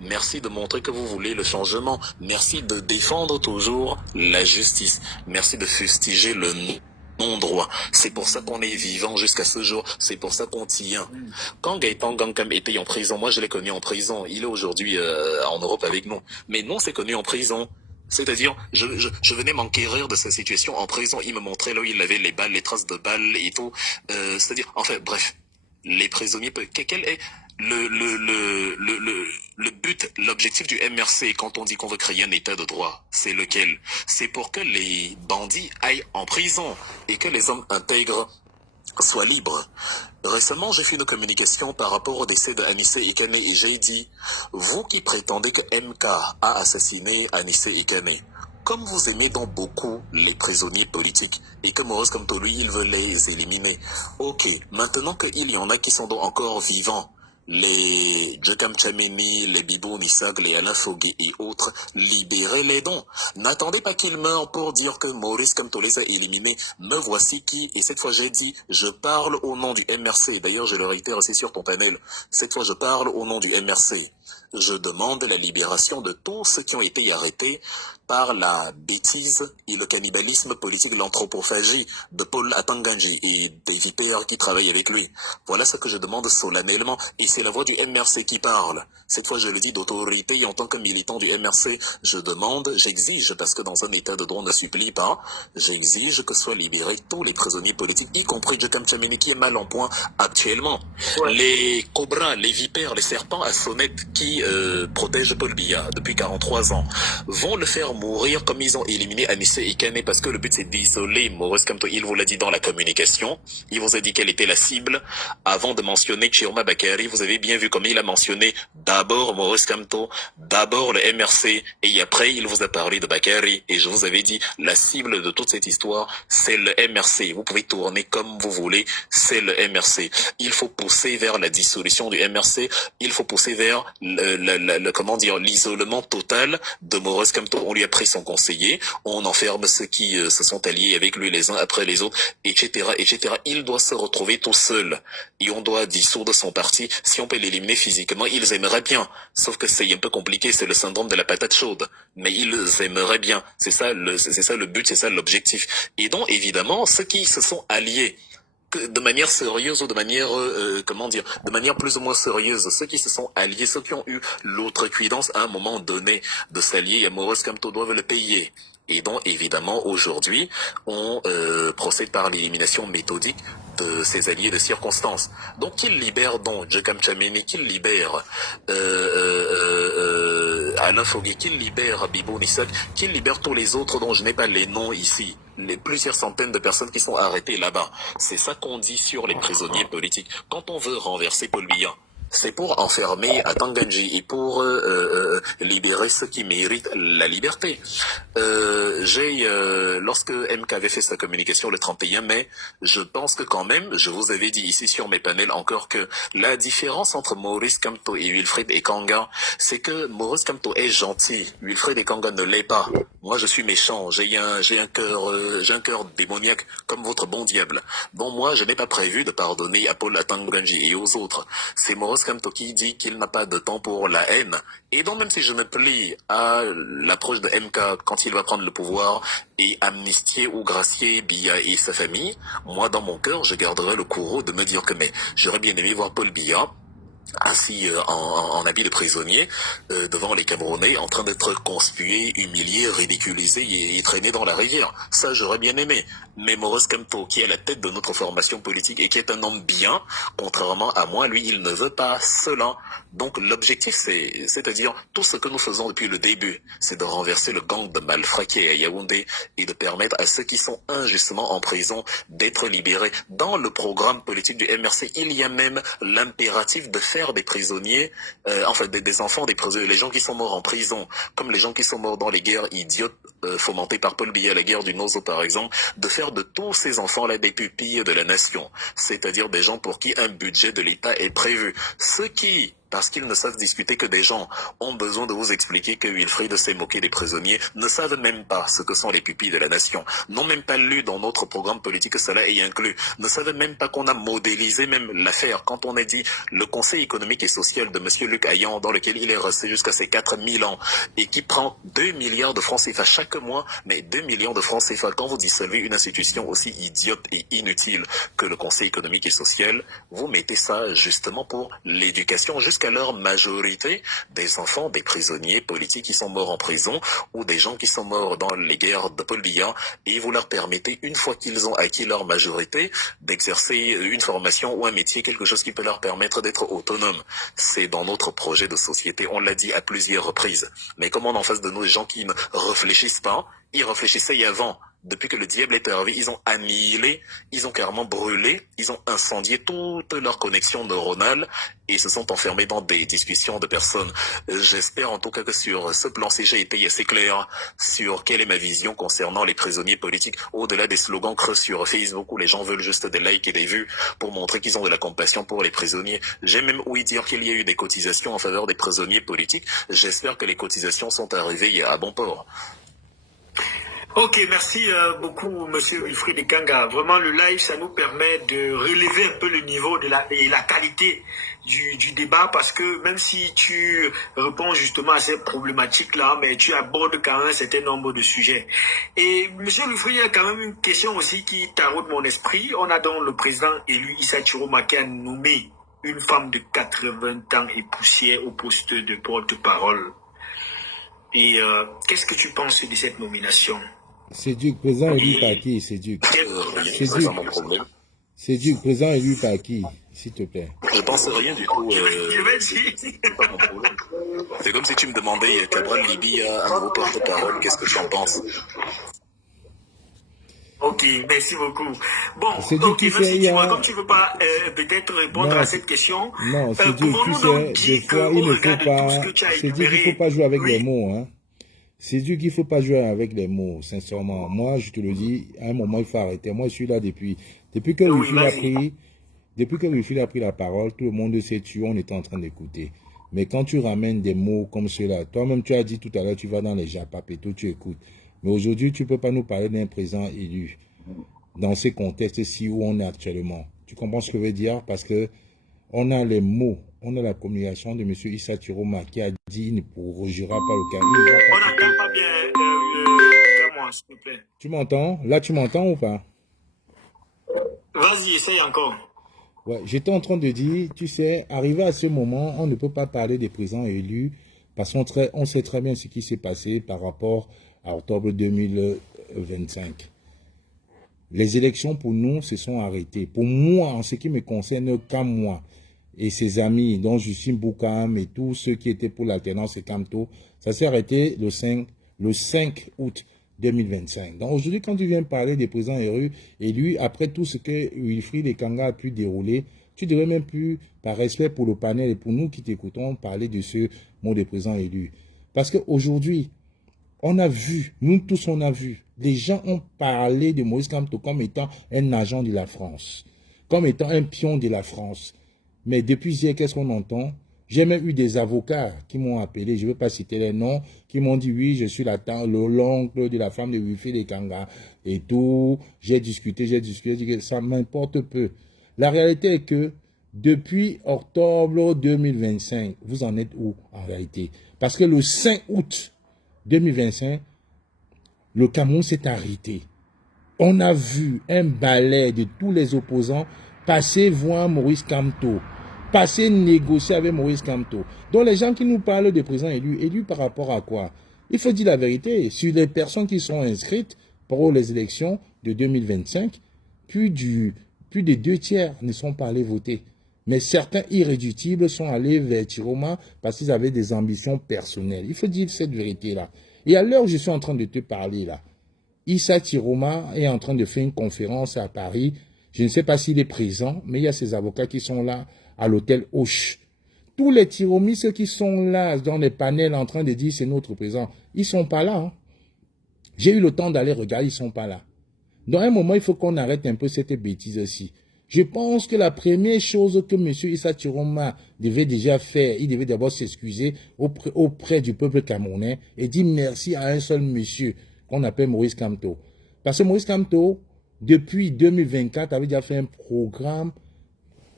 Merci de montrer que vous voulez le changement. Merci de défendre toujours la justice. Merci de fustiger le non-droit. C'est pour ça qu'on est vivant jusqu'à ce jour. C'est pour ça qu'on tient. Quand Gaëtan Gangam était en prison, moi je l'ai connu en prison. Il est aujourd'hui en Europe avec nous. Mais non, c'est connu en prison. C'est-à-dire, je venais m'enquérir de sa situation en prison. Il me montrait là où il avait les balles, les traces de balles et tout. C'est-à-dire, enfin, bref, les prisonniers peuvent... Quel est le but, l'objectif du MRC quand on dit qu'on veut créer un état de droit? C'est lequel? C'est pour que les bandits aillent en prison et que les hommes intègres soient libres. Récemment, j'ai fait une communication par rapport au décès de Anissé Ikane et j'ai dit, vous qui prétendez que MK a assassiné Anissé Ikane, comme vous aimez donc beaucoup les prisonniers politiques et que Maurice Kamto, lui, il veut les éliminer. Ok, maintenant qu'il y en a qui sont donc encore vivants, les Djekam Chameni, les Bibou Nisag, les Alain Fogué et autres, libérez-les donc. N'attendez pas qu'ils meurent pour dire que Maurice Kamto les a éliminés. Me voici qui, et cette fois j'ai dit, je parle au nom du MRC. D'ailleurs, je le réitère aussi sur ton panel. Cette fois, je parle au nom du MRC. Je demande la libération de tous ceux qui ont été arrêtés par la bêtise et le cannibalisme politique, l'anthropophagie de Paul Atanganji et des vipères qui travaillent avec lui. Voilà ce que je demande solennellement et c'est la voix du MRC qui parle. Cette fois, je le dis d'autorité et en tant que militant du MRC, je demande, j'exige, parce que dans un état de droit on ne supplie pas, j'exige que soient libérés tous les prisonniers politiques, y compris Djekam Chameni qui est mal en point actuellement. Ouais. Les cobras, les vipères, les serpents à sonnette qui protègent Paul Biya depuis 43 ans vont le faire mourir comme ils ont éliminé Anissé Ikane parce que le but c'est d'isoler Maurice Kamto. Il vous l'a dit dans la communication, il vous a dit quelle était la cible. Avant de mentionner Chiroma Bakary, vous avez bien vu comme il a mentionné d'abord Maurice Kamto, d'abord le MRC et après il vous a parlé de Bakary et je vous avais dit la cible de toute cette histoire c'est le MRC. Vous pouvez tourner comme vous voulez, c'est le MRC. Il faut pousser vers la dissolution du MRC, il faut pousser vers comment dire, l'isolement total de Maurice Kamto. On lui a pris son conseiller, on enferme ceux qui se sont alliés avec lui les uns après les autres, etc., etc. Il doit se retrouver tout seul et on doit dissoudre son parti. Si on peut l'éliminer physiquement, ils aimeraient bien. Sauf que c'est un peu compliqué, c'est le syndrome de la patate chaude. Mais ils aimeraient bien. C'est ça le but, c'est ça l'objectif. Et donc, évidemment, ceux qui se sont alliés de manière sérieuse ou de manière, comment dire, de manière plus ou moins sérieuse, ceux qui se sont alliés, ceux qui ont eu l'outrecuidance à un moment donné de s'allier à Maurice Kamto doivent le payer. Et donc, évidemment, aujourd'hui, on procède par l'élimination méthodique de ces alliés de circonstance. Donc, qu'il libère donc Djekam Chameni, qu'il libère Alain Fogué, qu'il libère Bibou Nissak, qu'il libère tous les autres dont je n'ai pas les noms ici. Les plusieurs centaines de personnes qui sont arrêtées là-bas. C'est ça qu'on dit sur les prisonniers politiques. Quand on veut renverser Paul Biya, c'est pour enfermer Atanganji et pour libérer ceux qui méritent la liberté. Lorsque MK avait fait sa communication le 31 mai, je pense que quand même, je vous avais dit ici sur mes panels encore que la différence entre Maurice Kamto et Wilfried Ekanga, c'est que Maurice Kamto est gentil, Wilfried Ekanga ne l'est pas. Moi, je suis méchant, j'ai un cœur démoniaque comme votre bon diable. Bon, moi, je n'ai pas prévu de pardonner à Paul Atanganji et aux autres. C'est Maurice Kamto qui dit qu'il n'a pas de temps pour la haine. Et donc, même si je me plie à l'approche de MK quand il va prendre le pouvoir et amnistier ou gracier Biya et sa famille, moi, dans mon cœur, je garderai le courroux de me dire que mais j'aurais bien aimé voir Paul Biya assis en habit de prisonnier devant les Camerounais en train d'être conspué, humilié, ridiculisé et traîné dans la rivière. Ça, j'aurais bien aimé. Mais Maurice Kamto, qui est à la tête de notre formation politique et qui est un homme bien, contrairement à moi, lui, il ne veut pas cela. Donc l'objectif, c'est-à-dire tout ce que nous faisons depuis le début, c'est de renverser le gang de malfrats qui est à Yaoundé et de permettre à ceux qui sont injustement en prison d'être libérés. Dans le programme politique du MRC, il y a même l'impératif de faire des prisonniers, enfin des enfants des prisonniers, les gens qui sont morts en prison, comme les gens qui sont morts dans les guerres idiotes fomentées par Paul Biya, la guerre du Nozo par exemple, de faire de tous ces enfants-là des pupilles de la nation, c'est-à-dire des gens pour qui un budget de l'État est prévu. Ceux qui parce qu'ils ne savent discuter que des gens ont besoin de vous expliquer que Wilfried s'est moqué des prisonniers, ne savent même pas ce que sont les pupilles de la nation, n'ont même pas lu dans notre programme politique que cela est inclus, ne savent même pas qu'on a modélisé même l'affaire quand on a dit le Conseil économique et social de M. Luc Hayan, dans lequel il est resté jusqu'à ses 4000 ans, et qui prend 2 milliards de francs CFA chaque mois, mais 2 millions de francs CFA quand vous dissolvez une institution aussi idiote et inutile que le Conseil économique et social, vous mettez ça justement pour l'éducation jusqu'à leur majorité des enfants des prisonniers politiques qui sont morts en prison ou des gens qui sont morts dans les guerres de Paul Biya, et vous leur permettez, une fois qu'ils ont acquis leur majorité, d'exercer une formation ou un métier, quelque chose qui peut leur permettre d'être autonomes. C'est dans notre projet de société, on l'a dit à plusieurs reprises. Mais comme on a en face de nous des gens qui ne réfléchissent pas, ils réfléchissaient avant. Depuis que le diable est arrivé, ils ont annihilé, ils ont carrément brûlé, ils ont incendié toutes leurs connexions neuronales et se sont enfermés dans des discussions de personnes. J'espère en tout cas que sur ce plan-ci, j'ai été assez clair sur quelle est ma vision concernant les prisonniers politiques, au-delà des slogans creux sur Facebook où les gens veulent juste des likes et des vues pour montrer qu'ils ont de la compassion pour les prisonniers. J'ai même ouï dire qu'il y a eu des cotisations en faveur des prisonniers politiques. J'espère que les cotisations sont arrivées à bon port. Ok, merci beaucoup, Monsieur Wilfried Ekanga. Vraiment, le live, ça nous permet de relever un peu le niveau de et la qualité du débat, parce que même si tu réponds justement à ces problématiques-là, mais tu abordes quand même un certain nombre de sujets. Et Monsieur Wilfried, il y a quand même une question aussi qui taraude mon esprit. On a donc le président élu Issa Chiroma qui a nommé une femme de 80 ans et poussière au poste de porte-parole. Et qu'est-ce que tu penses de cette nomination? C'est Duc, président élu par qui? C'est Duc. C'est ça mon problème. C'est Duc, président élu par qui? S'il te plaît. Je pense rien du tout. C'est pas mon problème. C'est comme si tu me demandais, Cabral Libi a un nouveau porte-parole, qu'est-ce que tu en penses? Ok, merci beaucoup. Bon, C'est ok, Dieu qui merci. sait, Comme tu ne veux pas peut-être répondre non, à cette question, non, c'est Dieu, tu sais, des fois, il ne faut pas, c'est Dieu qu'il ne faut pas jouer avec les mots, hein. C'est Dieu qu'il ne faut pas jouer avec les mots, sincèrement. Moi, je te le dis, à un moment, il faut arrêter. Moi, je suis là depuis que Wilfried a pris la parole, tout le monde s'est tué, on était en train d'écouter. Mais quand tu ramènes des mots comme ceux-là, toi-même, tu as dit tout à l'heure, tu vas dans les Japap et tout, tu écoutes. Mais aujourd'hui, tu ne peux pas nous parler d'un président élu dans ces contextes-ci où on est actuellement. Tu comprends ce que je veux dire? Parce que on a les mots, on a la communication de M. Issa Chiroma qui a dit il ne prorogera pas le cas. On n'entend pas bien, moi, s'il te plaît. Tu m'entends? Là, tu m'entends ou pas? Vas-y, essaye encore. Ouais, j'étais en train de dire, tu sais, arrivé à ce moment, on ne peut pas parler des présidents élus parce qu'on sait très bien ce qui s'est passé par rapport à octobre 2025. Les élections, pour nous, se sont arrêtées. Pour moi, en ce qui me concerne, qu'à moi et ses amis, dont Justin Boukam et tous ceux qui étaient pour l'alternance et Kamto, ça s'est arrêté le 5 août 2025. Donc aujourd'hui, quand tu viens parler des présidents élus, après tout ce que Wilfried Ekanga a pu dérouler, tu devrais même plus, par respect pour le panel et pour nous qui t'écoutons, parler de ce mot des présidents élus. Parce qu'aujourd'hui, on a vu, nous tous on a vu, les gens ont parlé de Moïse Kamto comme étant un agent de la France, comme étant un pion de la France. Mais depuis hier, qu'est-ce qu'on entend? J'ai même eu des avocats qui m'ont appelé, je ne vais pas citer les noms, qui m'ont dit oui, je suis l'oncle de la femme de Wilfried Ekanga et tout. J'ai discuté, ça m'importe peu. La réalité est que depuis octobre 2025, vous en êtes où en réalité? Parce que le 5 août 2025, le Cameroun s'est arrêté. On a vu un balai de tous les opposants passer voir Maurice Kamto, passer négocier avec Maurice Kamto. Donc les gens qui nous parlent de présidents élus par rapport à quoi? Il faut dire la vérité. Sur les personnes qui sont inscrites pour les élections de 2025, plus des 2 tiers ne sont pas allés voter. Mais certains irréductibles sont allés vers Chiroma parce qu'ils avaient des ambitions personnelles. Il faut dire cette vérité-là. Et à l'heure où je suis en train de te parler là, Issa Chiroma est en train de faire une conférence à Paris. Je ne sais pas s'il est présent, mais il y a ses avocats qui sont là à l'hôtel Hoche. Tous les Chiromistes qui sont là dans les panels en train de dire c'est notre président, ils ne sont pas là. Hein. J'ai eu le temps d'aller regarder, ils ne sont pas là. Dans un moment, il faut qu'on arrête un peu cette bêtise aussi. Je pense que la première chose que M. Issa Chiroma devait déjà faire, il devait d'abord s'excuser auprès du peuple camerounais et dire merci à un seul monsieur qu'on appelle Maurice Kamto. Parce que Maurice Kamto, depuis 2024, avait déjà fait un programme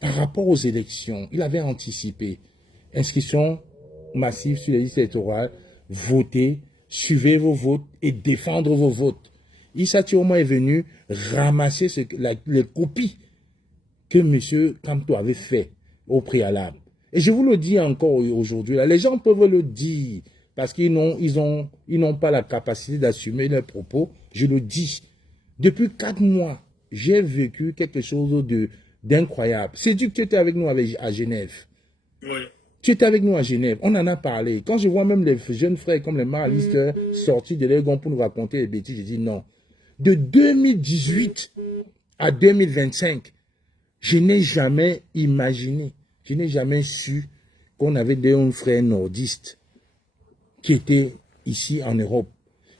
par rapport aux élections. Il avait anticipé. Inscription massive sur les listes électorales, votez, suivez vos votes et défendre vos votes. Issa Chiroma est venu ramasser les copies que M. Kamto avait fait au préalable. Et je vous le dis encore aujourd'hui, là, les gens peuvent le dire parce qu'ils n'ont pas la capacité d'assumer leurs propos. Je le dis. Depuis 4 mois, j'ai vécu quelque chose d'incroyable. C'est du que tu étais avec nous à Genève. Oui. Tu étais avec nous à Genève. On en a parlé. Quand je vois même les jeunes frères comme les maralistes sortis de l'Egon pour nous raconter les bêtises, je dis non. De 2018 à 2025, je n'ai jamais imaginé, je n'ai jamais su qu'on avait des frères nordistes qui étaient ici en Europe,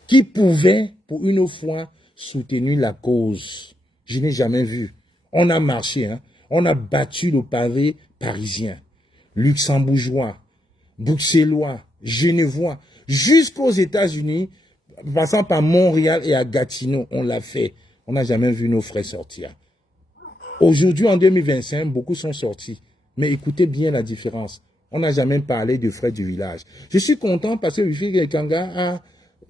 qui pouvaient, pour une fois, soutenir la cause. Je n'ai jamais vu. On a marché, hein? On a battu le pavé parisien, luxembourgeois, bruxellois, genevois, jusqu'aux États-Unis, passant par Montréal et à Gatineau, on l'a fait. On n'a jamais vu nos frères sortir. Aujourd'hui, en 2025, beaucoup sont sortis. Mais écoutez bien la différence. On n'a jamais parlé de frères du village. Je suis content parce que Wilfried Ekanga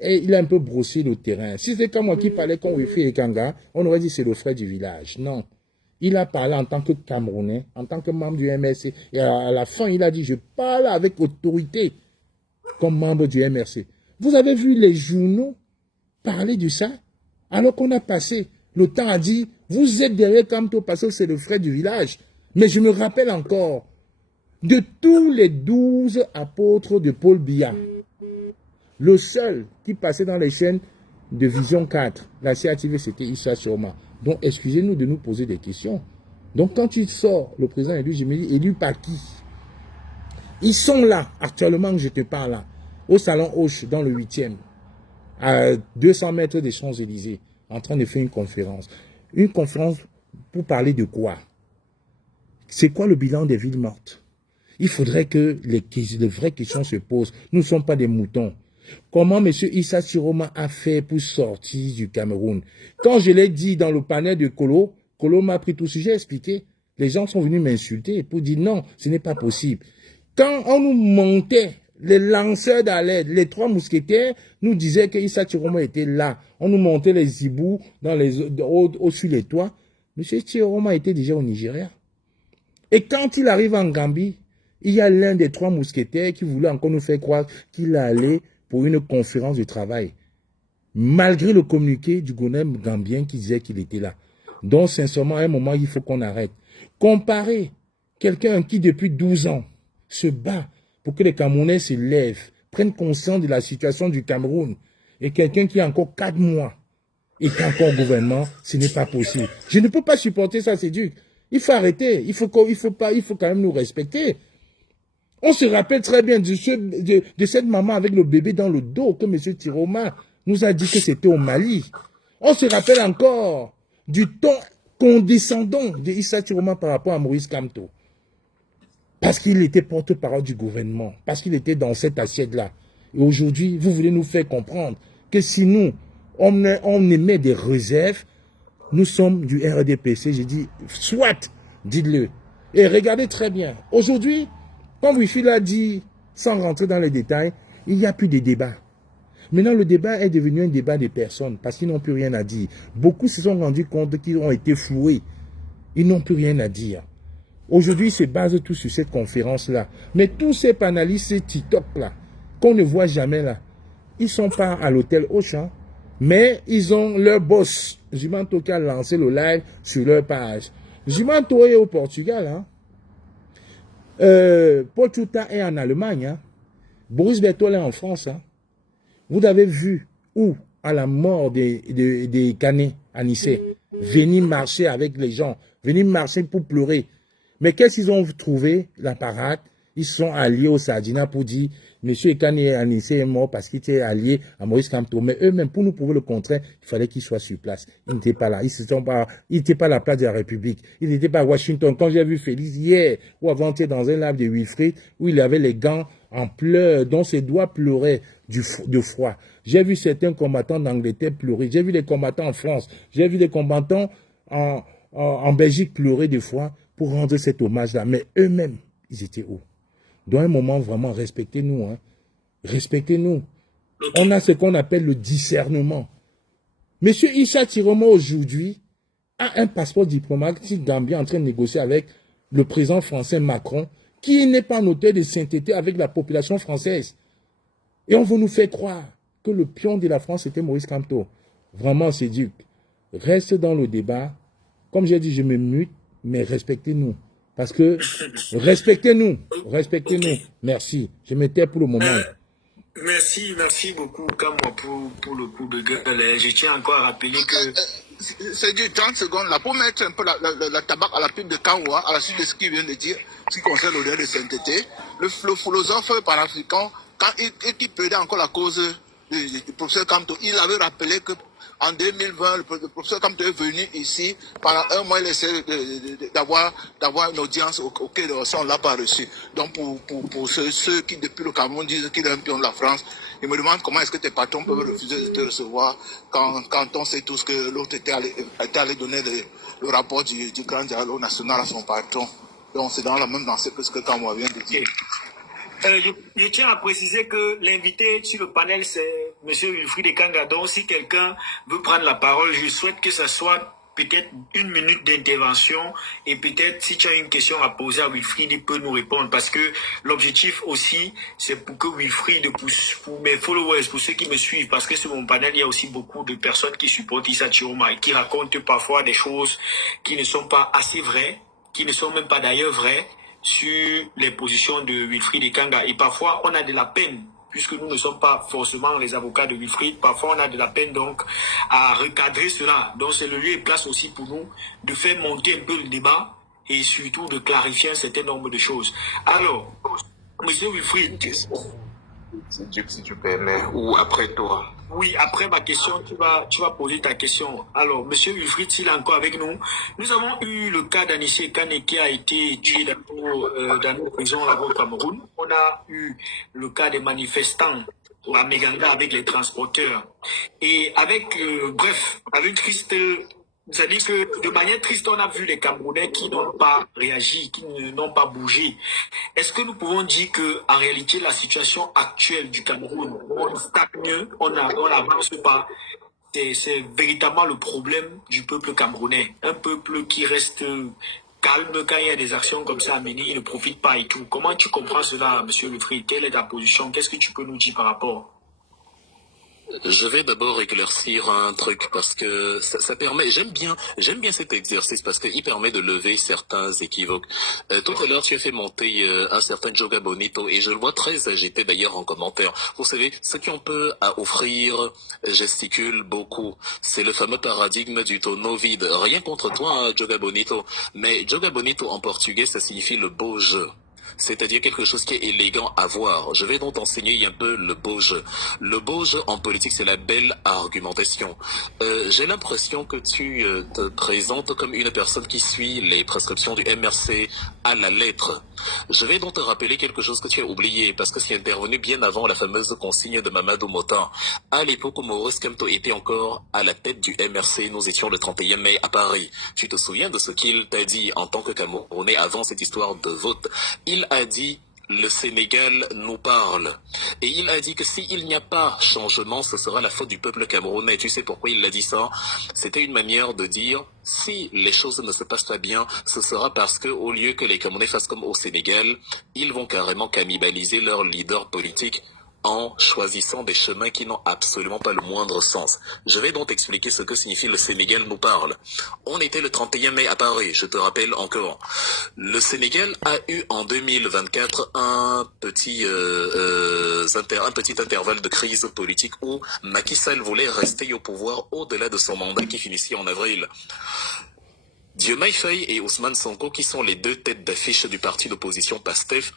il a un peu brossé le terrain. Si c'était comme moi qui parlais comme Wilfried Ekanga, on aurait dit c'est le frère du village. Non. Il a parlé en tant que Camerounais, en tant que membre du MRC. Et à la fin, il a dit, je parle avec autorité comme membre du MRC. Vous avez vu les journaux parler de ça? Alors qu'on a passé le temps à dire, vous êtes derrière Kamto parce que c'est le frère du village. Mais je me rappelle encore, de tous les 12 apôtres de Paul Biya, le seul qui passait dans les chaînes de Vision 4, la CATV, c'était Issa Chiroma. Donc, excusez-nous de nous poser des questions. Donc, quand il sort, le président élu, je me dis, élu par qui? Ils sont là, actuellement que je te parle là, au Salon Hoche, dans le 8e, à 200 mètres des Champs-Élysées, en train de faire une conférence. Une conférence pour parler de quoi? C'est quoi le bilan des villes mortes? Il faudrait que les vraies questions se posent. Nous ne sommes pas des moutons. Comment M. Issa Chiroma a fait pour sortir du Cameroun? Quand je l'ai dit dans le panel de Kolo m'a pris tout ce que j'ai expliqué. Les gens sont venus m'insulter pour dire non, ce n'est pas possible. Quand on nous montait, les lanceurs d'alerte, les 3 mousquetaires, nous disaient que Issa Chiroma était là. On nous montait les hiboux au-dessus des toits. M. Chiroma était déjà au Nigeria. Et quand il arrive en Gambie, il y a l'un des 3 mousquetaires qui voulait encore nous faire croire qu'il allait pour une conférence de travail. Malgré le communiqué du gouvernement gambien qui disait qu'il était là. Donc, sincèrement, à un moment, il faut qu'on arrête. Comparer quelqu'un qui, depuis 12 ans, se bat pour que les Camerounais se lèvent, prennent conscience de la situation du Cameroun, et quelqu'un qui a encore 4 mois est encore au gouvernement, ce n'est pas possible. Je ne peux pas supporter ça, c'est dur. Il faut arrêter. Il faut quand même nous respecter. On se rappelle très bien de cette maman avec le bébé dans le dos que M. Chiroma nous a dit que c'était au Mali. On se rappelle encore du ton condescendant de Issa Chiroma par rapport à Maurice Kamto. Parce qu'il était porte-parole du gouvernement. Parce qu'il était dans cette assiette-là. Et aujourd'hui, vous voulez nous faire comprendre que si nous, on émet des réserves, nous sommes du RDPC. J'ai dit, soit, dites-le. Et regardez très bien. Aujourd'hui, comme Wifi l'a dit, sans rentrer dans les détails, il n'y a plus de débat. Maintenant, le débat est devenu un débat des personnes parce qu'ils n'ont plus rien à dire. Beaucoup se sont rendus compte qu'ils ont été floués. Ils n'ont plus rien à dire. Aujourd'hui, ils se basent tous sur cette conférence-là. Mais tous ces panélistes, ces TikTok-là, qu'on ne voit jamais là, ils ne sont pas à l'hôtel Auchan, mais ils ont leur boss. Jumanto qui a lancé le live sur leur page. Jumanto est au Portugal, hein. Paul Chouta est en Allemagne, hein. Boris Bertol est en France, hein. Vous avez vu où, à la mort des Canets à Nice, venir marcher avec les gens, venir marcher pour pleurer. Mais qu'est-ce qu'ils ont trouvé? La parade. Ils se sont alliés au Sardina pour dire, Monsieur Ekani Anissé est mort parce qu'il était allié à Maurice Kamto. Mais eux-mêmes, pour nous prouver le contraire, il fallait qu'ils soient sur place. Ils n'étaient pas là. Ils n'étaient pas à la place de la République. Ils n'étaient pas à Washington. Quand j'ai vu Félix hier, ou avant-hier dans un live de Wilfried, où il avait les gants en pleurs, dont ses doigts pleuraient de froid. J'ai vu certains combattants d'Angleterre pleurer. J'ai vu les combattants en France. J'ai vu les combattants en Belgique pleurer de froid pour rendre cet hommage-là. Mais eux-mêmes, ils étaient où? Dans un moment, vraiment, respectez-nous. Hein. Respectez-nous. On a ce qu'on appelle le discernement. Monsieur Issa Tiroma, aujourd'hui, a un passeport diplomatique gambien en train de négocier avec le président français Macron, qui n'est pas en hauteur de sainteté avec la population française. Et on veut nous faire croire que le pion de la France était Maurice Kamto. Vraiment, c'est dur. Reste dans le débat. Comme j'ai dit, je me mute, mais respectez-nous. Parce que, respectez-nous. Respectez-nous. Merci. Je me tais pour le moment. Merci beaucoup, Kamwa, pour le coup de gueule. Je tiens encore à rappeler que... C'est du 30 secondes là, pour mettre un peu la tabac à la pipe de Kamwa, à la suite de ce qu'il vient de dire, ce qui concerne l'odeur de sainteté. Le philosophe panafricain, quand il plaidait encore la cause du professeur Kamto, il avait rappelé que en 2020, le professeur Kamto est venu ici, pendant un mois, il essaie d'avoir une audience auquel on ne l'a pas reçu. Donc pour ceux qui, depuis le Cameroun, disent qu'il est un pion de la France, ils me demandent comment est-ce que tes patrons peuvent refuser de te recevoir quand on sait tous que l'autre était allé donner le rapport du grand dialogue national à son patron. Donc c'est dans la même lancée que ce que Kamwa vient de dire. Je tiens à préciser que l'invité sur le panel, c'est M. Wilfried Ekanga. Donc, si quelqu'un veut prendre la parole, je souhaite que ce soit peut-être 1 minute d'intervention et peut-être si tu as une question à poser à Wilfried, il peut nous répondre parce que l'objectif aussi, c'est pour que Wilfried, pour mes followers, pour ceux qui me suivent, parce que sur mon panel, il y a aussi beaucoup de personnes qui supportent Issa Tiroma et qui racontent parfois des choses qui ne sont pas assez vraies, qui ne sont même pas d'ailleurs vraies, sur les positions de Wilfried Ekanga. Et parfois, on a de la peine, puisque nous ne sommes pas forcément les avocats de Wilfried, parfois on a de la peine donc à recadrer cela. Donc c'est le lieu et place aussi pour nous de faire monter un peu le débat et surtout de clarifier un certain nombre de choses. Alors, monsieur Wilfried, Si tu permets, ou après toi. oui, après ma question, tu vas poser ta question. Alors, monsieur Wilfried, s'il est encore avec nous, nous avons eu le cas d'Anissé Kane qui a été tué dans nos prisons là-bas au Cameroun. On a eu le cas des manifestants à Méganga avec les transporteurs. Et avec, bref, avec triste... C'est-à-dire que de manière triste, on a vu les Camerounais qui n'ont pas réagi, qui n'ont pas bougé. Est-ce que nous pouvons dire que en réalité, la situation actuelle du Cameroun, on stagne, on n'avance pas? C'est véritablement le problème du peuple camerounais. Un peuple qui reste calme quand il y a des actions comme ça à mener, il ne profite pas et tout. Comment tu comprends cela, monsieur Wilfried? Quelle est ta position? Qu'est-ce que tu peux nous dire par rapport? Je vais d'abord éclaircir un truc parce que ça permet, j'aime bien cet exercice parce qu'il permet de lever certains équivoques. Tout à l'heure, tu as fait monter un certain Joga Bonito et je le vois très agité d'ailleurs en commentaire. Vous savez, ce qu'on peut à offrir gesticule beaucoup. C'est le fameux paradigme du tonneau vide. Rien contre toi, hein, Joga Bonito, mais Joga Bonito en portugais, ça signifie le beau jeu. C'est-à-dire quelque chose qui est élégant à voir. Je vais donc t'enseigner un peu le beau jeu. Le beau jeu en politique, c'est la belle argumentation. J'ai l'impression que tu te présentes comme une personne qui suit les prescriptions du MRC à la lettre. Je vais donc te rappeler quelque chose que tu as oublié, parce que c'est intervenu bien avant la fameuse consigne de Mamadou Mota. À l'époque où Maurice Kamto était encore à la tête du MRC, nous étions le 31 mai à Paris. Tu te souviens de ce qu'il t'a dit en tant que Camerounais avant cette histoire de vote? Il a dit le Sénégal nous parle. Et il a dit que s'il n'y a pas changement, ce sera la faute du peuple camerounais. Tu sais pourquoi il a dit ça? C'était une manière de dire, si les choses ne se passent pas bien, ce sera parce que au lieu que les Camerounais fassent comme au Sénégal, ils vont carrément cannibaliser leur leader politique en choisissant des chemins qui n'ont absolument pas le moindre sens. Je vais donc expliquer ce que signifie le Sénégal nous parle. On était le 31 mai à Paris, je te rappelle encore. Le Sénégal a eu en 2024 un petit intervalle de crise politique où Macky Sall voulait rester au pouvoir au-delà de son mandat qui finissait en avril. Diomaye Faye et Ousmane Sonko, qui sont les deux têtes d'affiche du parti d'opposition PASTEF,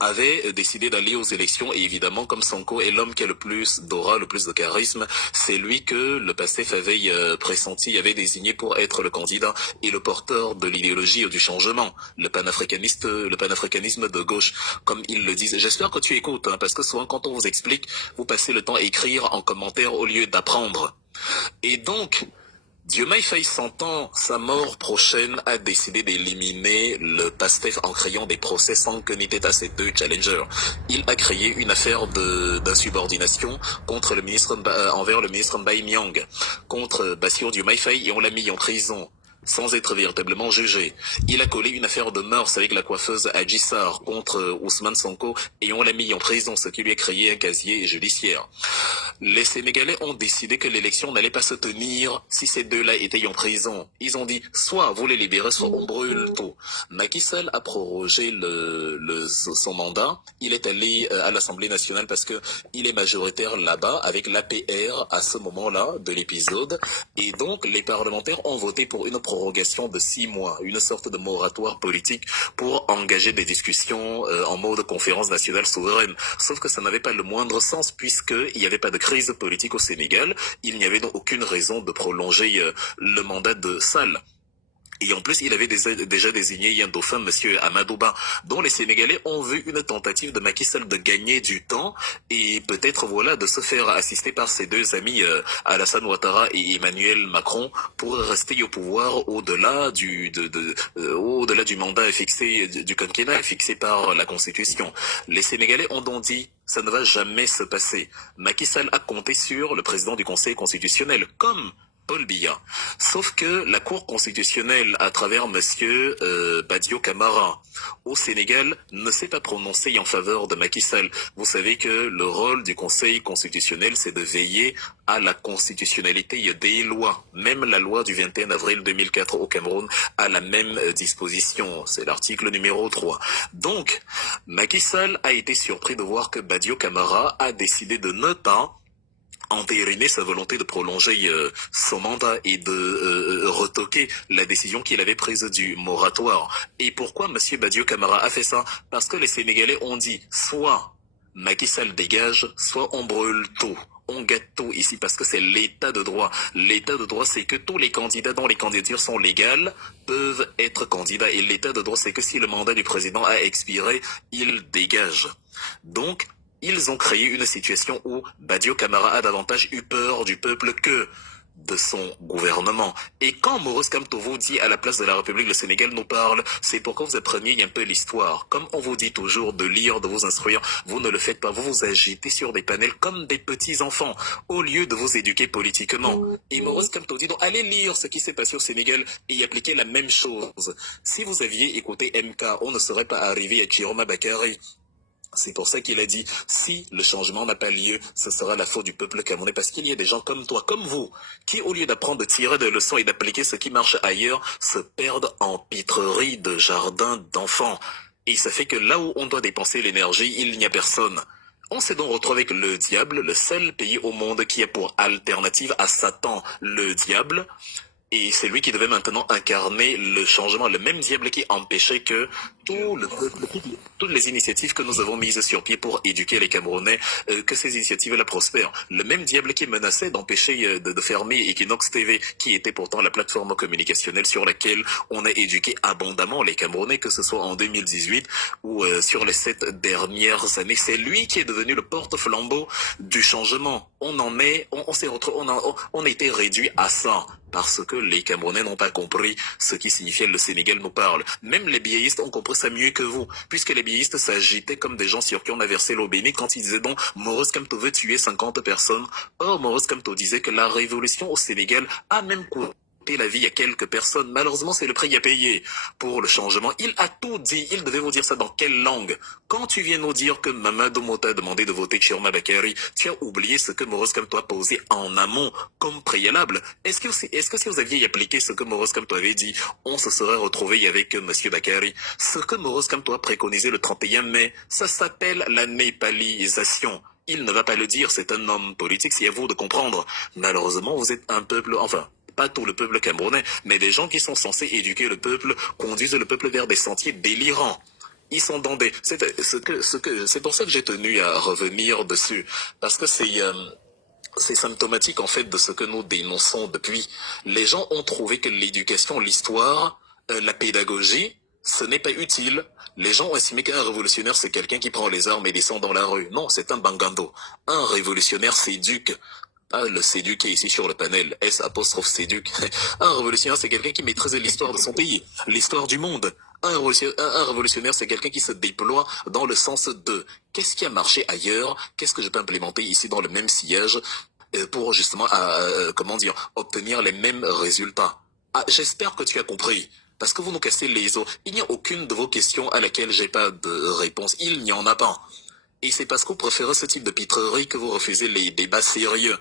avait décidé d'aller aux élections et évidemment comme Sonko est l'homme qui a le plus d'aura, le plus de charisme, c'est lui que le PASTEF avait pressenti, avait désigné pour être le candidat et le porteur de l'idéologie du changement, le panafricanisme de gauche, comme ils le disent. J'espère que tu écoutes, hein, parce que souvent quand on vous explique, vous passez le temps à écrire en commentaire au lieu d'apprendre. Et donc, Diomaye Faye sentant sa mort prochaine a décidé d'éliminer le PASTEF en créant des procès sans que n'y ait à ces deux challengers. Il a créé une affaire d'insubordination contre le ministre envers le ministre Mbaye Nyang, contre Bassirou Diomaye Faye et on l'a mis en prison sans être véritablement jugé. Il a collé une affaire de mœurs avec la coiffeuse Adji Sarr contre Ousmane Sonko et on l'a mis en prison, ce qui lui a créé un casier judiciaire. Les Sénégalais ont décidé que l'élection n'allait pas se tenir si ces deux-là étaient en prison. Ils ont dit, soit vous les libérez, soit on brûle tout. Macky Sall a prorogé son mandat. Il est allé à l'Assemblée nationale parce que il est majoritaire là-bas avec l'APR à ce moment-là de l'épisode. Et donc, les parlementaires ont voté pour une prorogation de 6 mois, une sorte de moratoire politique pour engager des discussions en mode conférence nationale souveraine. Sauf que ça n'avait pas le moindre sens puisqu'il n'y avait pas de crise politique au Sénégal. Il n'y avait donc aucune raison de prolonger le mandat de Sall. Et en plus, il avait déjà désigné un dauphin, monsieur Amadouba, dont les Sénégalais ont vu une tentative de Macky Sall de gagner du temps et peut-être voilà de se faire assister par ses deux amis Alassane Ouattara et Emmanuel Macron pour rester au pouvoir au-delà au-delà du mandat fixé, du quinquennat fixé par la Constitution. Les Sénégalais ont donc dit ça ne va jamais se passer. Macky Sall a compté sur le président du Conseil constitutionnel, comme Paul Biya. Sauf que la Cour constitutionnelle, à travers monsieur Badio Camara, au Sénégal, ne s'est pas prononcée en faveur de Macky Sall. Vous savez que le rôle du Conseil constitutionnel, c'est de veiller à la constitutionnalité des lois. Même la loi du 21 avril 2004 au Cameroun a la même disposition. C'est l'article numéro 3. Donc, Macky Sall a été surpris de voir que Badio Camara a décidé de ne pas entériner sa volonté de prolonger son mandat et de retoquer la décision qu'il avait prise du moratoire. Et pourquoi M. Badio Camara a fait ça? Parce que les Sénégalais ont dit soit Macky Sall dégage, soit on brûle tout. On gâte tout ici parce que c'est l'état de droit. L'état de droit, c'est que tous les candidats dont les candidatures sont légales peuvent être candidats. Et l'état de droit, c'est que si le mandat du président a expiré, il dégage. Donc, ils ont créé une situation où Badio Camara a davantage eu peur du peuple que de son gouvernement. Et quand Maurice Kamto vous dit à la place de la République, le Sénégal nous parle, c'est pour que vous appreniez un peu l'histoire. Comme on vous dit toujours de lire, de vous instruire, vous ne le faites pas. Vous vous agitez sur des panels comme des petits enfants, au lieu de vous éduquer politiquement. Et Maurice Kamto dit donc, allez lire ce qui s'est passé au Sénégal et y appliquer la même chose. Si vous aviez écouté MK, on ne serait pas arrivé à Chiroma Bakary. C'est pour ça qu'il a dit, si le changement n'a pas lieu, ce sera la faute du peuple camerounais, parce qu'il y a des gens comme toi, comme vous, qui au lieu d'apprendre, de tirer des leçons et d'appliquer ce qui marche ailleurs, se perdent en pitreries de jardins d'enfants. Et ça fait que là où on doit dépenser l'énergie, il n'y a personne. On s'est donc retrouvé avec le diable, le seul pays au monde qui a pour alternative à Satan le diable. Et c'est lui qui devait maintenant incarner le changement, le même diable qui empêchait que toutes les initiatives que nous avons mises sur pied pour éduquer les Camerounais, que ces initiatives-là prospèrent. Le même diable qui menaçait d'empêcher de fermer Equinox TV, qui était pourtant la plateforme communicationnelle sur laquelle on a éduqué abondamment les Camerounais, que ce soit en 2018 ou sur les 7 dernières années. C'est lui qui est devenu le porte-flambeau du changement. On s'est retrouvé, on a été réduit à ça. Parce que les Camerounais n'ont pas compris ce qui signifiait le Sénégal nous parle. Même les biéistes ont compris ça mieux que vous, puisque les biéistes s'agitaient comme des gens sur qui on a versé l'eau bénite quand ils disaient donc Maurice Kamto veut tuer 50 personnes. Or, Maurice Kamto disait que la révolution au Sénégal a même coûté la vie à quelques personnes. Malheureusement, c'est le prix à payer pour le changement. Il a tout dit. Il devait vous dire ça dans quelle langue? Quand tu viens nous dire que Mamadou Mota a demandé de voter Chiroma Bakary, tu as oublié ce que Maurice Kamto a posé en amont comme préalable. Est-ce que si vous aviez appliqué ce que Maurice Kamto avait dit, on se serait retrouvé avec monsieur Bakary? Ce que Maurice Kamto a préconisé le 31 mai, ça s'appelle la népalisation. Il ne va pas le dire, c'est un homme politique, c'est à vous de comprendre. Malheureusement, vous êtes un peuple, enfin, pas tout le peuple camerounais, mais des gens qui sont censés éduquer le peuple, conduisent le peuple vers des sentiers délirants. Ils sont dans des... C'est pour ça que j'ai tenu à revenir dessus. Parce que c'est symptomatique en fait de ce que nous dénonçons depuis. Les gens ont trouvé que l'éducation, l'histoire, la pédagogie, ce n'est pas utile. Les gens ont estimé qu'un révolutionnaire, c'est quelqu'un qui prend les armes et descend dans la rue. Non, c'est un bangando. Un révolutionnaire s'éduque. Pas le séduc est ici sur le panel. S apostrophe séduc. Un révolutionnaire, c'est quelqu'un qui maîtrise l'histoire de son pays, l'histoire du monde. Un révolutionnaire, c'est quelqu'un qui se déploie dans le sens de qu'est-ce qui a marché ailleurs, qu'est-ce que je peux implémenter ici dans le même sillage pour justement, comment dire, obtenir les mêmes résultats. Ah, j'espère que tu as compris. Parce que vous nous cassez les os. Il n'y a aucune de vos questions à laquelle j'ai pas de réponse. Il n'y en a pas. Et c'est parce que vous préférez ce type de pitrerie que vous refusez les débats sérieux.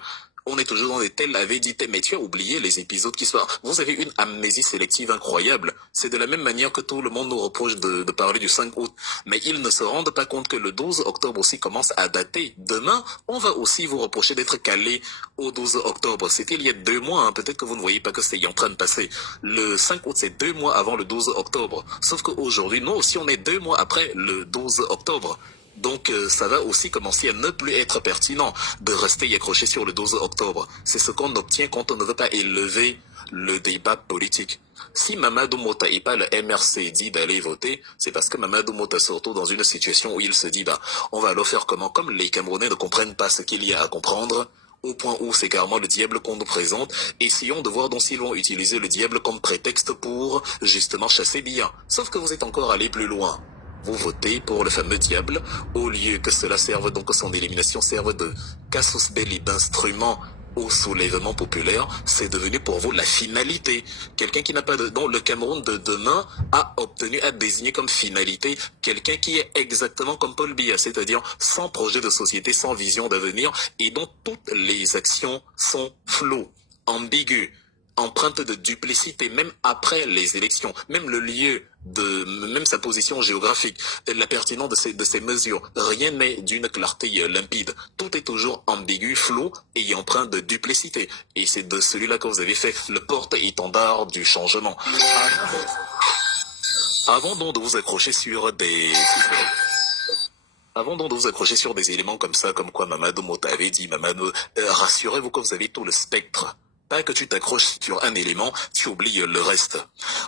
On est toujours dans des tels avait dit, mais tu as oublié les épisodes qui sont... Vous avez une amnésie sélective incroyable. C'est de la même manière que tout le monde nous reproche de parler du 5 août. Mais ils ne se rendent pas compte que le 12 octobre aussi commence à dater. Demain, on va aussi vous reprocher d'être calé au 12 octobre. C'était il y a 2 mois, hein. Peut-être que vous ne voyez pas que c'est en train de passer. Le 5 août, c'est 2 mois avant le 12 octobre. Sauf qu'aujourd'hui, nous aussi, on est 2 mois après le 12 octobre. Donc ça va aussi commencer à ne plus être pertinent de rester y accroché sur le 12 octobre. C'est ce qu'on obtient quand on ne veut pas élever le débat politique. Si Mamadou Mota et pas le MRC dit d'aller voter, c'est parce que Mamadou Mota se retrouve dans une situation où il se dit, on va alors faire comment? Comme les Camerounais ne comprennent pas ce qu'il y a à comprendre, au point où c'est carrément le diable qu'on nous présente, essayons de voir donc s'ils vont utiliser le diable comme prétexte pour justement chasser bien. Sauf que vous êtes encore allé plus loin. Vous votez pour le fameux diable, au lieu que cela serve donc que son élimination serve de casus belli, d'instrument au soulèvement populaire, c'est devenu pour vous la finalité. Quelqu'un qui n'a pas de... dont le Cameroun de demain a obtenu, a désigné comme finalité quelqu'un qui est exactement comme Paul Biya, c'est-à-dire sans projet de société, sans vision d'avenir, et dont toutes les actions sont floues, ambiguës, empreinte de duplicité, même après les élections, même le lieu même sa position géographique, la pertinence de ces mesures, rien n'est d'une clarté limpide. Tout est toujours ambigu, flou et empreint de duplicité. Et c'est de celui-là que vous avez fait le porte-étendard du changement. Avant donc de vous accrocher sur des... Avant donc de vous accrocher sur des éléments comme ça, comme quoi Mamadou Mota avait dit, Mamadou, rassurez-vous que vous avez tout le spectre. Pas que tu t'accroches sur un élément, tu oublies le reste.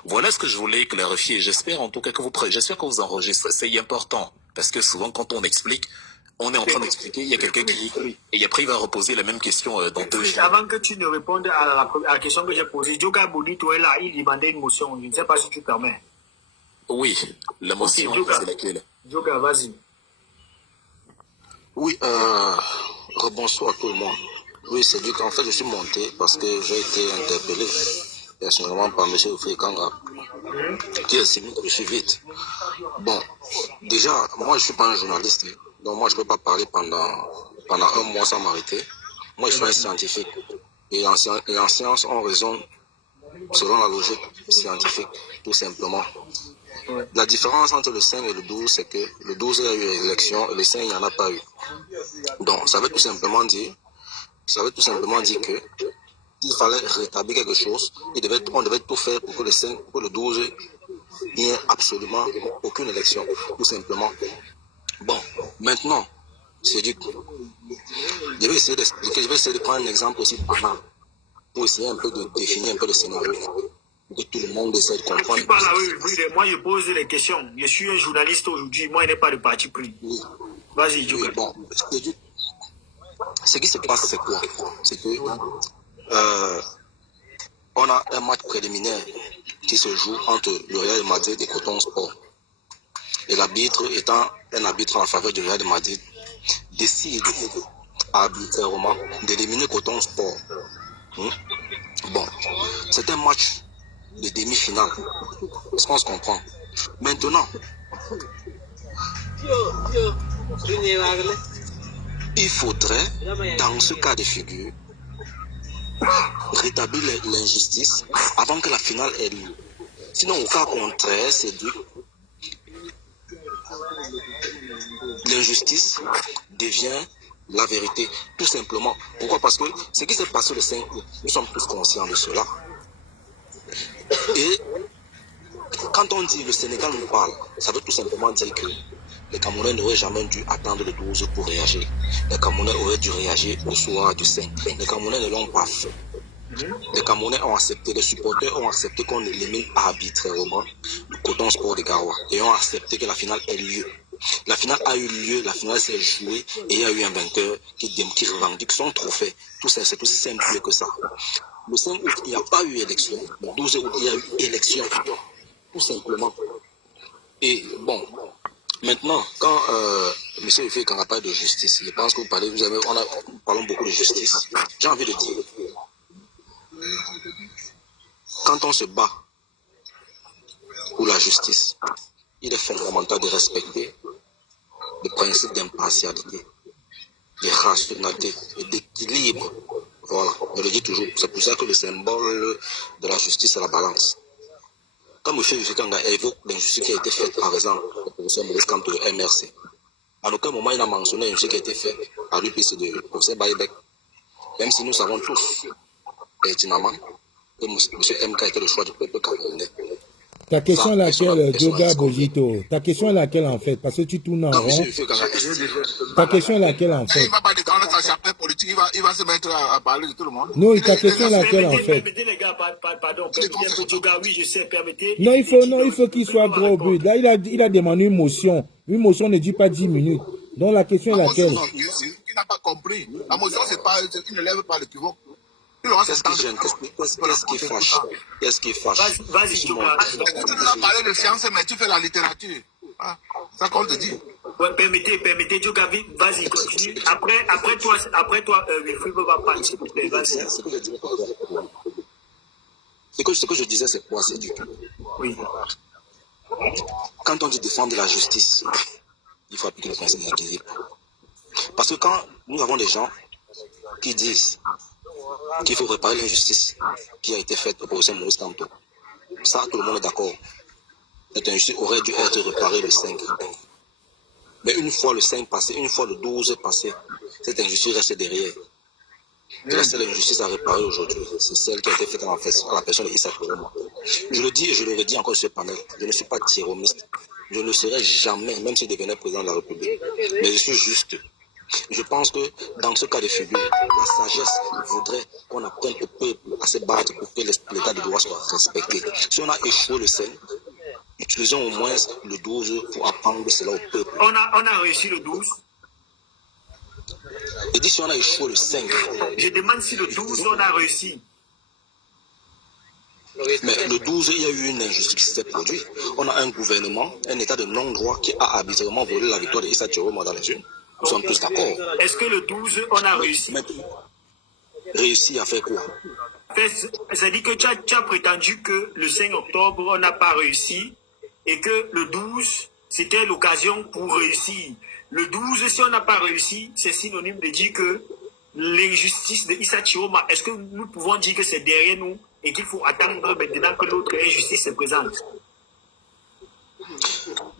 Voilà ce que je voulais clarifier. J'espère en tout cas que vous enregistrez. C'est important. Parce que souvent quand on explique, on est en train d'expliquer, il y a quelqu'un qui écrit. Et après il va reposer la même question dans 2 jours. Avant que tu ne répondes à la question que j'ai posée, Djoga Bonito est là, il demandait une motion. Je ne sais pas si tu permets. Oui, la motion, c'est laquelle? Djoga, vas-y. Oui, rebonsoir à tout le monde. Oui, c'est du qu'en fait, je suis monté parce que j'ai été interpellé personnellement par M. Frikanga, qui estime que je suis vite. Bon, déjà, moi, je suis pas un journaliste, donc moi, je peux pas parler pendant 1 mois sans m'arrêter. Moi, je suis un scientifique. Et en science, on raisonne selon la logique scientifique, tout simplement. La différence entre le 5 et le 12, c'est que le 12, il y a eu l'élection et le 5, il n'y en a pas eu. Donc, ça veut tout simplement dire que s'il fallait rétablir quelque chose, on devait tout faire pour que le 5, pour le 12, il n'y ait absolument aucune élection, tout simplement. Bon, maintenant, c'est du coup. Je vais essayer de prendre un exemple aussi banal, pour essayer un peu de définir un peu le scénario, pour que tout le monde essaie de comprendre. Tu parles moi je pose des questions. Je suis un journaliste aujourd'hui, moi il n'est pas de parti pris. Oui. Vas-y, Djoga. Oui, bon, ce qui se passe, c'est quoi? C'est que on a un match préliminaire qui se joue entre le Real de Madrid et Coton Sport. Et l'arbitre, étant un arbitre en faveur du Real de Madrid, décide arbitrairement d'éliminer Coton Sport. Bon, c'est un match de demi-finale. Est-ce qu'on se comprend? Maintenant, il faudrait, dans ce cas de figure, rétablir l'injustice avant que la finale ait lieu. Sinon, au cas contraire, c'est dit, l'injustice devient la vérité, tout simplement. Pourquoi? Parce que ce qui s'est passé le 5 août, nous sommes tous conscients de cela. Et Quand on dit le Sénégal nous parle, ça veut tout simplement dire que les Camerounais n'auraient jamais dû attendre le 12 pour réagir. Les Camerounais auraient dû réagir au soir du 5. Les Camerounais ne l'ont pas fait. Les Camerounais ont accepté, les supporters ont accepté qu'on élimine arbitrairement le Coton Sport de Garoua et ont accepté que la finale ait lieu. La finale a eu lieu, la finale s'est jouée et il y a eu un vainqueur qui revendique son trophée. Tout ça, c'est aussi simple que ça. Le 5 août, il n'y a pas eu élection. Le 12 août, il y a eu élection. Tout simplement. Et bon, maintenant, quand M. Yves quand on parle de justice, je pense que vous parlez, nous parlons beaucoup de justice. J'ai envie de dire, quand on se bat pour la justice, il est fondamental de respecter le principe d'impartialité, de rationalité et d'équilibre. Voilà, je le dis toujours. C'est pour ça que le symbole de la justice, c'est la balance. Quand M. Yves évoque l'injustice qui a été faite, par exemple, le professeur Maurice Kamto de MRC, à aucun moment il a mentionné l'injustice qui a été faite à l'UPC de professeur Baïbek. Même si nous savons tous, pertinemment, que M. MK était le choix du peuple camerounais. Ta question est laquelle, Djoga Bojito? Ta question est laquelle en fait? Parce que tu tournes en rond. Ta question est laquelle en fait? Il va pas déclarer sa chapelle politique, il va se mettre à parler de tout le monde. Non, ta question est laquelle en fait? Permettez les gars, pardon, permettez un peu Djoga, oui, je sais, permettez. Non, il faut qu'il soit droit au but. Là, il a demandé une motion. Une motion ne dit pas 10 minutes. Donc la question est laquelle? Il n'a pas compris. La motion, il ne lève pas l'équivoque. Qu'est-ce qui gêne? Qu'est-ce qui fâche? Qu'est-ce qui fâche? Vas-y, Djoga. Tu nous as parlé de science, mais tu fais la littérature. Ah, ça qu'on te dit. Ouais, permettez, Djoga, vas-y, continue. Après toi, Wilfried va parler, s'il vous plaît, vas-y. Ce que je disais, c'est quoi? C'est du tout. Oui. Quand on dit défendre la justice, il faut appliquer le principe de l'équilibre. Parce que quand nous avons des gens qui disent qu'il faut réparer l'injustice qui a été faite au professeur Maurice Kamto, ça, tout le monde est d'accord. Cette injustice aurait dû être réparée le 5. Mais une fois le 5 passé, une fois le 12 passé, cette injustice reste derrière. Et la seule injustice à réparer aujourd'hui, c'est celle qui a été faite à la personne de Issa Chiroma. Je le dis et je le redis encore sur ce panel, je ne suis pas tiromiste. Je ne serai jamais, même s'il devenait président de la République. Mais je suis juste. Je pense que dans ce cas de figure, la sagesse voudrait qu'on apprenne au peuple à se battre pour que l'état de droit soit respecté. Si on a échoué le 5, utilisons au moins le 12 pour apprendre cela au peuple. On a réussi le 12. Et dit si on a échoué le 5. Je demande si le 12 on a réussi. Mais le 12, il y a eu une injustice qui s'est produite. On a un gouvernement, un état de non-droit qui a arbitrairement volé la victoire de Issa Chiroma dans les urnes. Nous sommes tous d'accord. Est-ce que le 12, on a réussi? Réussi à faire quoi? C'est-à-dire que tu as prétendu que le 5 octobre, on n'a pas réussi et que le 12, c'était l'occasion pour réussir. Le 12, si on n'a pas réussi, c'est synonyme de dire que l'injustice de Issa Chiroma, est-ce que nous pouvons dire que c'est derrière nous et qu'il faut attendre maintenant que l'autre injustice se présente?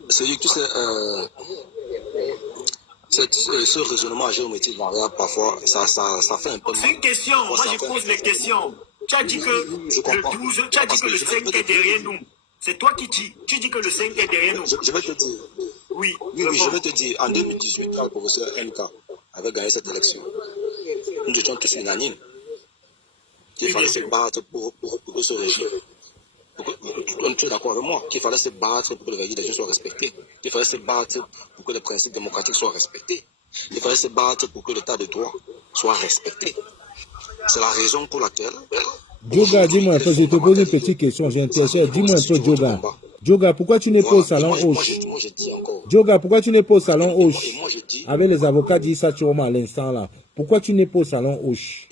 C'est-à-dire que tu sais, ce raisonnement géométrique variable, parfois, ça fait un peu mal. C'est une question, moi je pose les questions. Tu as dit que le 12, tu as dit que le 5 est derrière nous. C'est toi qui dis. Tu dis que le 5 est derrière nous. Je vais te dire. Oui, Je vais te dire. En 2018, quand le professeur MK avait gagné cette élection, nous étions tous unanimes qu'il fallait se battre pour que ce régime. Tu es d'accord avec moi qu'il fallait se battre pour que le régime des gens soit respecté. Qu'il fallait se battre pour que les principes démocratiques soient respectés. Il fallait se battre pour que l'état de droit soit respecté. C'est la raison pour laquelle... Djoga, dis-moi un peu, je te pose une petite question, j'intercède. Dis-moi un peu, Djoga. Djoga, pourquoi tu n'es pas au salon Hoche? Djoga, pourquoi tu n'es pas au salon Hoche? Avec les avocats d'Issa Chiroma à l'instant là. Pourquoi tu n'es pas au salon Hoche?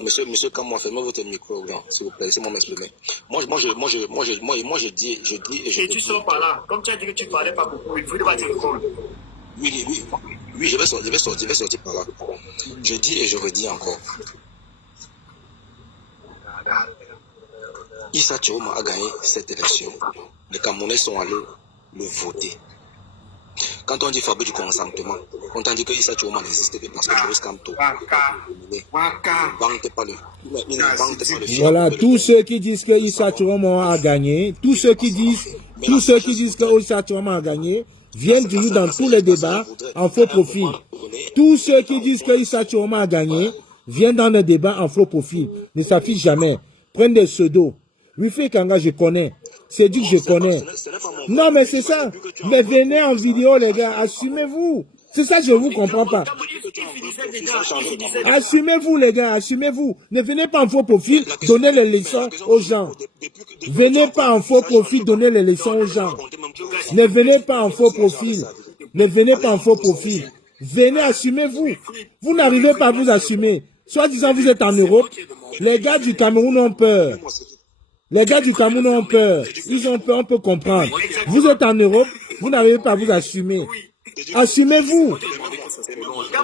Monsieur, quand moi, fermez votre micro, s'il vous plaît, laissez-moi m'exprimer. Moi, je dis et je... Et tu sors par là. Comme tu as dit que tu ne parlais pas beaucoup, il faut pas te répondre. Oui, je vais sortir par là. Je dis et je redis encore. Issa Chiroma a gagné cette élection. Les Camerounais sont allés le voter. Quand on dit fabrique du consentement, on t'a dit que Issa Chiroma n'existe que parce que Maurice Kamto il ne vante pas le fier. Voilà, tous ceux qui disent que Issa Chiroma a gagné, tous ceux qui disent que Issa Chiroma a gagné, viennent du dans tous les débats en faux profil. Tous ceux qui disent que Issa Chiroma a gagné, viennent dans les débats en faux profil. Ne s'affichent jamais. Prennent des pseudos. Wilfried Kanga, je connais. C'est dit que je connais. Non, mais c'est ça. Mais venez en vidéo, les gars. Assumez-vous. C'est ça que je ne vous comprends pas. Assumez-vous, les gars. Assumez-vous. Ne venez pas en faux profil, donner les leçons aux gens. Venez pas en faux profil, donner les leçons aux gens. Ne venez pas en faux profil. Ne venez pas en faux profil. Venez, assumez-vous. Vous n'arrivez pas à vous assumer. Soit disant vous êtes en Europe, les gars du Cameroun ont peur. Les gars du Cameroun ont peur. Ils ont peur, on peut comprendre. Vous êtes en Europe, vous n'arrivez pas à vous assumer. Assumez-vous.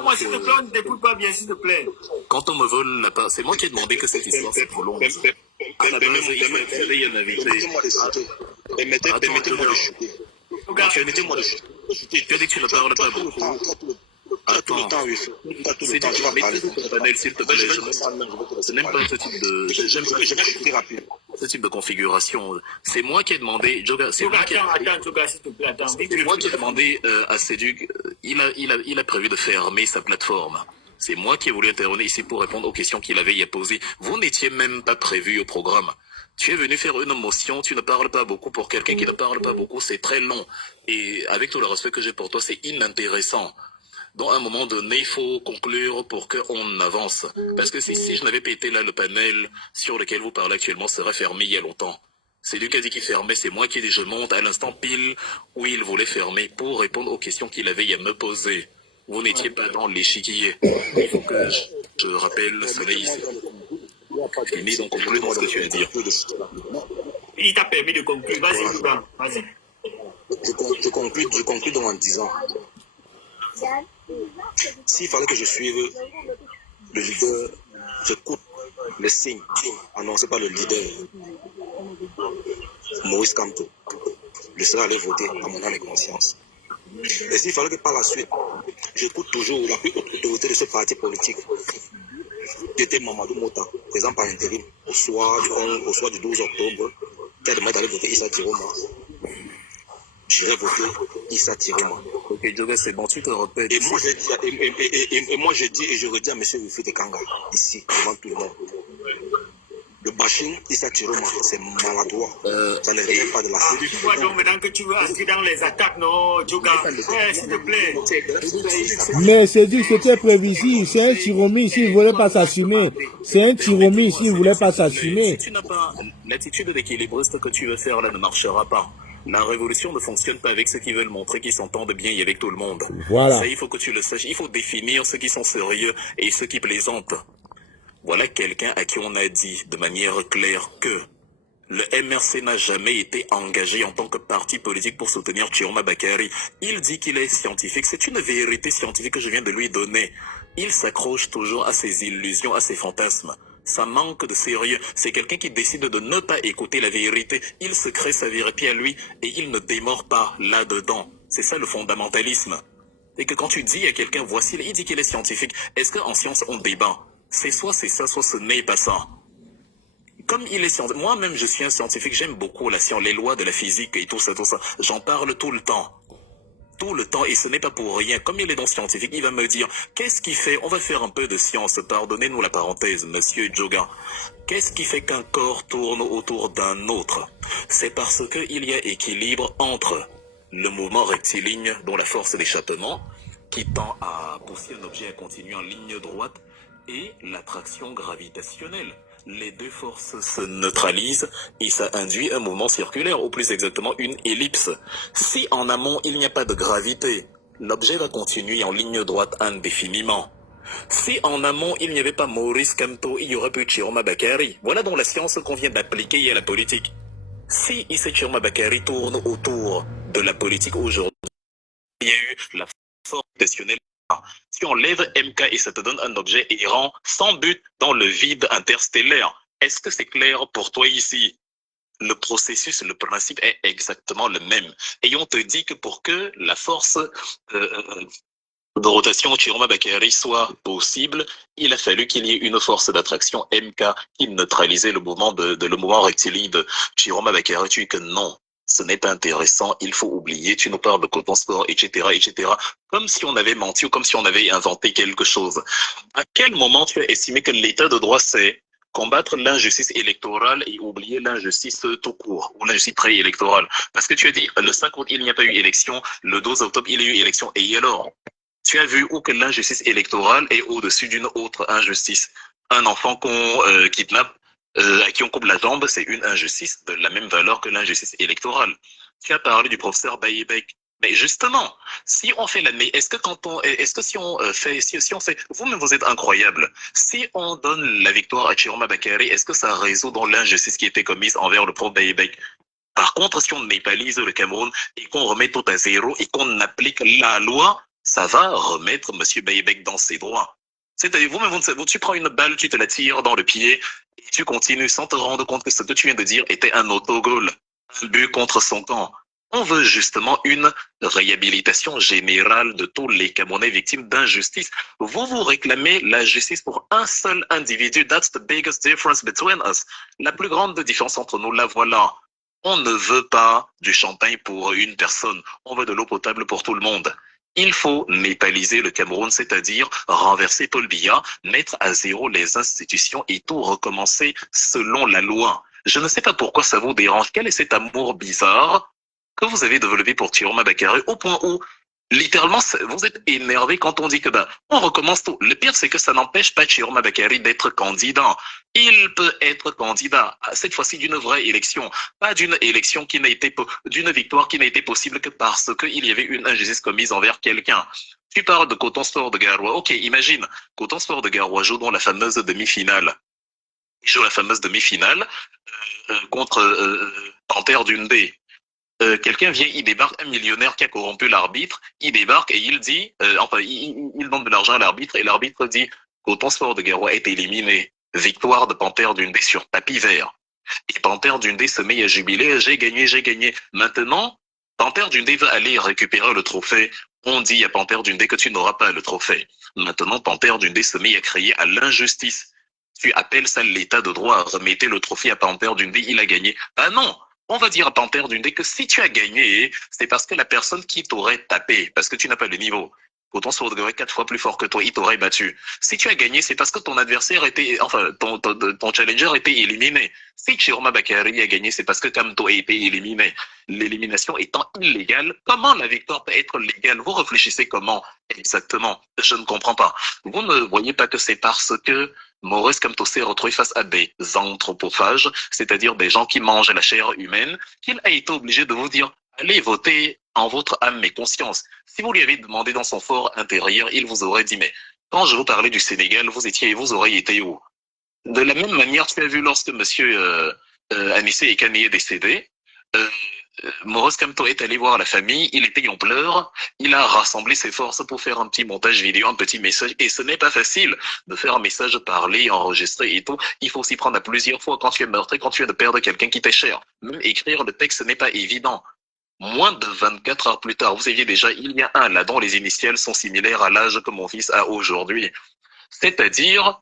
Moi, s'il te plaît, on ne t'écoute pas bien, s'il te plaît. Quand on me vole la part, c'est moi qui ai demandé que cette histoire soit trop longue. À la base, il fallait y en inviter. Permettez-moi de chuter. Permettez-moi de chuter. Tu as dit que tu ne parles pas beaucoup. Attends, c'est du panel, s'il te plaît. Ce n'est pas ce type de... J'aime ce type de configuration. C'est moi qui ai demandé... Joga, c'est moi qui ai demandé à Séduc... Il a prévu de fermer sa plateforme. C'est moi qui ai voulu intervenir ici pour répondre aux questions qu'il avait y à poser. Vous n'étiez même pas prévu au programme. Tu es venu faire une motion, tu ne parles pas beaucoup. Pour quelqu'un qui ne parle pas beaucoup, c'est très long. Et avec tout le respect que j'ai pour toi, c'est inintéressant. Donc, à un moment donné, il faut conclure pour qu'on avance. Parce que si je n'avais pas été là, le panel sur lequel vous parlez actuellement serait fermé il y a longtemps. C'est lui qui a dit qu'il fermait, c'est moi qui ai dit je monte à l'instant pile où il voulait fermer pour répondre aux questions qu'il avait à me poser. Vous n'étiez pas dans l'échiquier. Il faut que je rappelle cela ici. Mais donc, conclue dans ce que tu as à dire. Il t'a permis de conclure. Vas-y, Jouba. Vas-y. Je conclue donc en disant, s'il fallait que je suive le leader, j'écoute les signes annoncés par le leader, Maurice Kamto, je serais allé voter à mon âme et conscience. Et s'il fallait que par la suite, j'écoute toujours la plus haute autorité de ce parti politique, qui était Mamadou Mota, présent par intérim, au soir du 12 octobre, qui a demandé d'aller voter Issa Chiroma. J'irai voter Issa Chiroma. Ok, Joga, c'est bon, tu te répètes. Et moi, je dis et je redis à M. Wilfried Kanga, ici, devant tout le monde. Le bashing Issa Chiroma, c'est maladroit. Ça ne relève pas de la série. Tu vois donc maintenant que tu veux entrer dans les attaques, non, Joga. S'il te plaît. Mais c'est dit que c'était prévisible. C'est un Chiromi s'il ne voulait pas s'assumer. C'est un Chiromi s'il ne voulait pas s'assumer. Si tu n'as pas l'attitude d'équilibriste que tu veux faire là ne marchera pas. La révolution ne fonctionne pas avec ceux qui veulent montrer qu'ils s'entendent bien et avec tout le monde. Voilà. Ça, il faut que tu le saches. Il faut définir ceux qui sont sérieux et ceux qui plaisantent. Voilà quelqu'un à qui on a dit de manière claire que le MRC n'a jamais été engagé en tant que parti politique pour soutenir Chiroma Bakary. Il dit qu'il est scientifique. C'est une vérité scientifique que je viens de lui donner. Il s'accroche toujours à ses illusions, à ses fantasmes. Ça manque de sérieux. C'est quelqu'un qui décide de ne pas écouter la vérité. Il se crée sa vérité à lui et il ne démord pas là-dedans. C'est ça le fondamentalisme. Et que quand tu dis à quelqu'un, voici, il dit qu'il est scientifique. Est-ce qu'en science, on débat? C'est soit c'est ça, soit ce n'est pas ça. Comme il est scientifique, moi-même je suis un scientifique, j'aime beaucoup la science, les lois de la physique et tout ça. J'en parle tout le temps. Tout le temps, et ce n'est pas pour rien. Comme il est donc scientifique, il va me dire, qu'est-ce qui fait, on va faire un peu de science, pardonnez-nous la parenthèse, monsieur Joga. Qu'est-ce qui fait qu'un corps tourne autour d'un autre? C'est parce qu'il y a équilibre entre le mouvement rectiligne, dont la force d'échappement, qui tend à pousser un objet à continuer en ligne droite, et l'attraction gravitationnelle. Les deux forces se neutralisent et ça induit un mouvement circulaire, ou plus exactement une ellipse. Si en amont il n'y a pas de gravité, l'objet va continuer en ligne droite indéfiniment. Si en amont il n'y avait pas Maurice Kamto, il y aurait plus Chiroma Bakary. Voilà donc la science qu'on vient d'appliquer à la politique. Si Issa Chiroma Bakary tourne autour de la politique aujourd'hui, il y a eu la force gravitationnelle. Tu enlèves MK et ça te donne un objet errant sans but dans le vide interstellaire. Est-ce que c'est clair pour toi ici? le processus, le principe est exactement le même. Et on te dit que pour que la force de rotation Chiroma Bakary soit possible, il a fallu qu'il y ait une force d'attraction MK qui neutralisait le mouvement le mouvement rectiligne de Chiroma Bakary. Tu dis que non, ce n'est pas intéressant, il faut oublier, tu nous parles de coton sport, etc., etc., comme si on avait menti ou comme si on avait inventé quelque chose. À quel moment tu as estimé que l'état de droit, c'est combattre l'injustice électorale et oublier l'injustice tout court, ou l'injustice préélectorale? Parce que tu as dit, le 5 août, il n'y a pas eu élection, le 12 octobre, il y a eu élection, et alors? Tu as vu où que l'injustice électorale est au-dessus d'une autre injustice. Un enfant qu'on kidnappe, à qui on coupe la jambe, c'est une injustice de la même valeur que l'injustice électorale. Tu as parlé du professeur Bayebek. Mais justement, si on fait l'année, est-ce que si on fait, si on fait, vous-même vous êtes incroyable. Si on donne la victoire à Chiroma Bakary, est-ce que ça résout dans l'injustice qui était commise envers le prof Bayebek? Par contre, si on népalise le Cameroun et qu'on remet tout à zéro et qu'on applique la loi, ça va remettre M. Bayebek dans ses droits. C'est-à-dire, vous-même, tu prends une balle, tu te la tires dans le pied et tu continues sans te rendre compte que ce que tu viens de dire était un autogol, un but contre son camp. On veut justement une réhabilitation générale de tous les Camerounais victimes d'injustice. Vous réclamez la justice pour un seul individu. That's the biggest difference between us. La plus grande différence entre nous, la voilà. On ne veut pas du champagne pour une personne. On veut de l'eau potable pour tout le monde. Il faut népaliser le Cameroun, c'est-à-dire renverser Paul Biya, mettre à zéro les institutions et tout recommencer selon la loi. Je ne sais pas pourquoi ça vous dérange. Quel est cet amour bizarre que vous avez développé pour Chiroma Bakary au point où, littéralement, vous êtes énervé quand on dit que on recommence tout. Le pire, c'est que ça n'empêche pas Chiroma Bakary d'être candidat. Il peut être candidat, cette fois-ci d'une vraie élection, pas d'une élection qui n'a été, d'une victoire qui n'a été possible que parce qu'il y avait une injustice commise envers quelqu'un. Tu parles de Coton Sport de Garoua. Ok, imagine, Coton Sport de Garoua joue dans la fameuse demi-finale. Il joue la fameuse demi-finale contre Panthère Dundee. Quelqu'un vient, il débarque, un millionnaire qui a corrompu l'arbitre, il débarque et il dit, il donne de l'argent à l'arbitre et l'arbitre dit, Coton Sport de Garoua est éliminé. Victoire de Panthère Dundee sur tapis vert. Et Panthère Dundee se met à jubiler, j'ai gagné, j'ai gagné. Maintenant, Panthère Dundee va aller récupérer le trophée. On dit à Panthère Dundee que tu n'auras pas le trophée. Maintenant, Panthère Dundee se met à crier à l'injustice. Tu appelles ça l'état de droit, remettez le trophée à Panthère Dundee, il a gagné. Ah non! On va dire à Panthère Dundee que si tu as gagné, c'est parce que la personne qui t'aurait tapé, parce que tu n'as pas le niveau. Coton Sport de Garoua 4 fois plus fort que toi, il t'aurait battu. Si tu as gagné, c'est parce que ton adversaire était, enfin, ton challenger était éliminé. Si Chiroma Bakary a gagné, c'est parce que Kamto a été éliminé. L'élimination étant illégale, comment la victoire peut être légale? Vous réfléchissez comment exactement? Je ne comprends pas. Vous ne voyez pas que c'est parce que Maurice Kamto s'est retrouvé face à des anthropophages, c'est-à-dire des gens qui mangent la chair humaine, qu'il a été obligé de vous dire allez voter en votre âme et conscience. Si vous lui avez demandé dans son fort intérieur, il vous aurait dit mais quand je vous parlais du Sénégal, vous auriez été où? De la même manière, tu as vu lorsque monsieur Anissé Ekane est décédé, Maurice Kamto est allé voir la famille, il était en pleurs, il a rassemblé ses forces pour faire un petit montage vidéo, un petit message, et ce n'est pas facile de faire un message parlé, enregistré et tout, il faut s'y prendre à plusieurs fois quand tu es meurtri, quand tu viens de perdre quelqu'un qui t'est cher. Même écrire le texte, ce n'est pas évident. Moins de 24 heures plus tard, vous saviez déjà, il y a un là dont les initiales sont similaires à l'âge que mon fils a aujourd'hui. C'est-à-dire,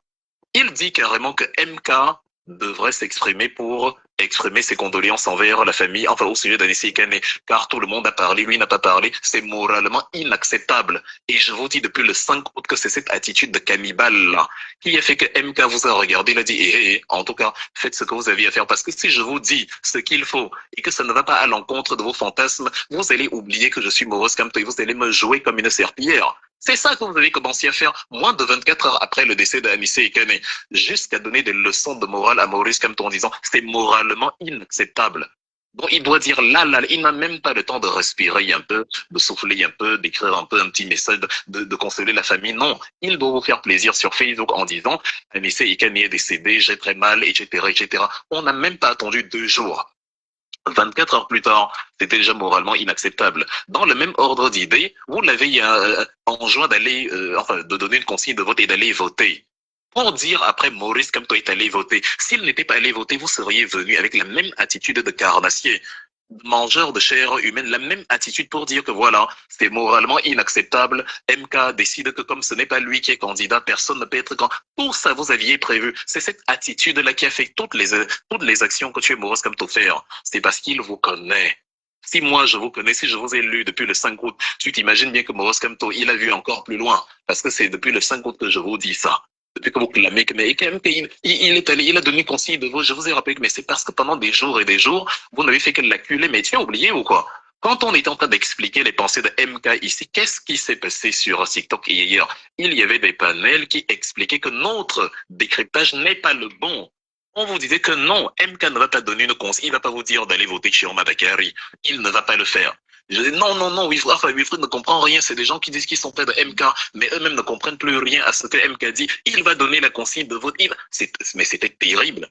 il dit carrément que MK devrait s'exprimer pour exprimer ses condoléances envers la famille, enfin au sujet d'Anissé Ekane, car tout le monde a parlé, lui n'a pas parlé, c'est moralement inacceptable. Et je vous dis depuis le 5 août que c'est cette attitude de cannibale-là qui a fait que MK vous a regardé, il a dit, en tout cas, faites ce que vous aviez à faire, parce que si je vous dis ce qu'il faut et que ça ne va pas à l'encontre de vos fantasmes, vous allez oublier que je suis Maurice Kamto et vous allez me jouer comme une serpillière. C'est ça que vous avez commencé à faire moins de 24 heures après le décès d'Anissé Ekane, jusqu'à donner des leçons de morale à Maurice Kamto en disant c'est moralement inacceptable. Donc il doit dire là, il n'a même pas le temps de respirer un peu, de souffler un peu, d'écrire un peu un petit message, de consoler la famille. Non, il doit vous faire plaisir sur Facebook en disant Anissé Ekane est décédé, j'ai très mal, etc., etc. On n'a même pas attendu 2 jours. 24 heures plus tard, c'était déjà moralement inacceptable. Dans le même ordre d'idée, vous l'avez enjoint d'aller, de donner une consigne de vote et d'aller voter. pour dire après Maurice Kamto est allé voter. S'il n'était pas allé voter, vous seriez venu avec la même attitude de carnassier, mangeur de chair humaine, la même attitude pour dire que voilà, c'est moralement inacceptable. MK décide que comme ce n'est pas lui qui est candidat, personne ne peut être candidat. Tout ça, vous aviez prévu. C'est cette attitude-là qui a fait toutes les actions que tu es Maurice Kamto faire. C'est parce qu'il vous connaît. Si moi je vous connais, si je vous ai lu depuis le 5 août, tu t'imagines bien que Maurice Kamto, il a vu encore plus loin. Parce que c'est depuis le 5 août que je vous dis ça. Depuis que vous clamez que, mais quand même, il est allé, il a donné conseil de vous, je vous ai rappelé que, mais c'est parce que pendant des jours et des jours, vous n'avez fait que l'acculer, mais tu as oublié ou quoi? Quand on était en train d'expliquer les pensées de MK ici, qu'est-ce qui s'est passé sur TikTok hier? Il y avait des panels qui expliquaient que notre décryptage n'est pas le bon. On vous disait que non, MK ne va pas donner une conseil, il ne va pas vous dire d'aller voter Chiroma Bakary. Il ne va pas le faire. Je dis non, Wilfried ne comprend rien. C'est des gens qui disent qu'ils sont près de MK, mais eux-mêmes ne comprennent plus rien à ce que MK dit. Il va donner la consigne de vote. Mais c'était terrible.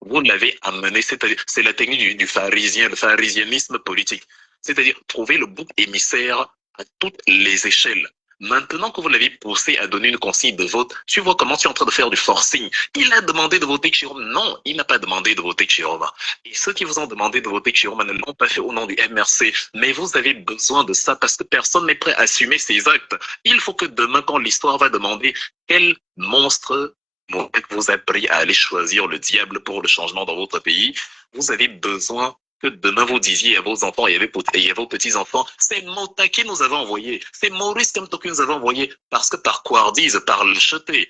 Vous l'avez amené, c'est la technique du pharisien, le pharisianisme politique. C'est-à-dire trouver le bouc émissaire à toutes les échelles. Maintenant que vous l'avez poussé à donner une consigne de vote, tu vois comment tu es en train de faire du forcing. Il a demandé de voter Chiroma. Non, il n'a pas demandé de voter Chiroma. Et ceux qui vous ont demandé de voter Chiroma ne l'ont pas fait au nom du MRC. Mais vous avez besoin de ça parce que personne n'est prêt à assumer ses actes. Il faut que demain, quand l'histoire va demander quel monstre vous a pris à aller choisir le diable pour le changement dans votre pays, vous avez besoin que demain vous disiez à vos enfants et à vos petits-enfants, c'est Mota qui nous avait envoyé, c'est Maurice Kamto qui nous avait envoyé, parce que par couardise, par lâcheté,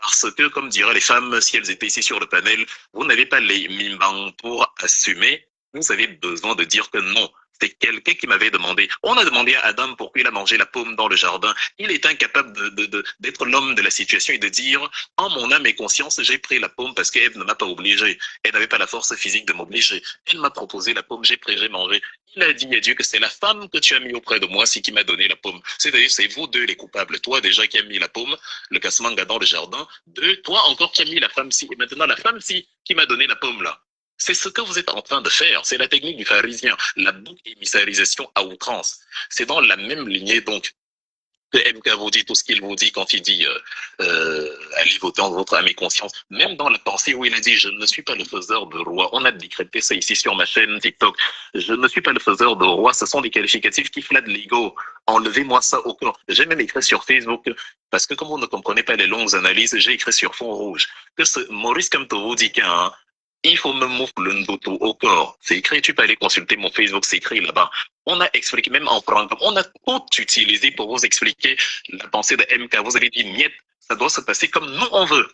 parce que, comme diraient les femmes, si elles étaient ici sur le panel, vous n'avez pas les mimbang pour assumer, vous avez besoin de dire que non. C'est quelqu'un qui m'avait demandé. On a demandé à Adam pourquoi il a mangé la pomme dans le jardin. Il est incapable d'être l'homme de la situation et de dire, en mon âme et conscience, j'ai pris la pomme parce qu'Ève ne m'a pas obligé. Elle n'avait pas la force physique de m'obliger. Elle m'a proposé la pomme, j'ai pris, j'ai mangé. Il a dit à Dieu que c'est la femme que tu as mis auprès de moi, c'est qui m'a donné la pomme. C'est-à-dire, c'est vous deux les coupables. Toi déjà qui as mis la pomme, le casse-manga dans le jardin. Deux, toi encore qui as mis la femme-ci. Et maintenant la femme-ci qui m'a donné la pomme là. C'est ce que vous êtes en train de faire. C'est la technique du pharisien, la bouc émissarisation à outrance. C'est dans la même lignée, donc, que MK vous dit tout ce qu'il vous dit quand il dit allez voter en votre âme et conscience. Même dans la pensée où il a dit je ne suis pas le faiseur de roi. On a décrété ça ici sur ma chaîne TikTok. Je ne suis pas le faiseur de roi. Ce sont des qualificatifs qui flattent l'ego. Enlevez-moi ça au corps. J'ai même écrit sur Facebook parce que comme vous ne comprenez pas les longues analyses, j'ai écrit sur fond rouge que ce Maurice Kamto vous dit qu'un il faut me moufler le ndoto au corps. C'est écrit, tu peux aller consulter mon Facebook, c'est écrit là-bas. On a expliqué, même en franglais, on a tout utilisé pour vous expliquer la pensée de MK. Vous avez dit, niet, ça doit se passer comme nous on veut.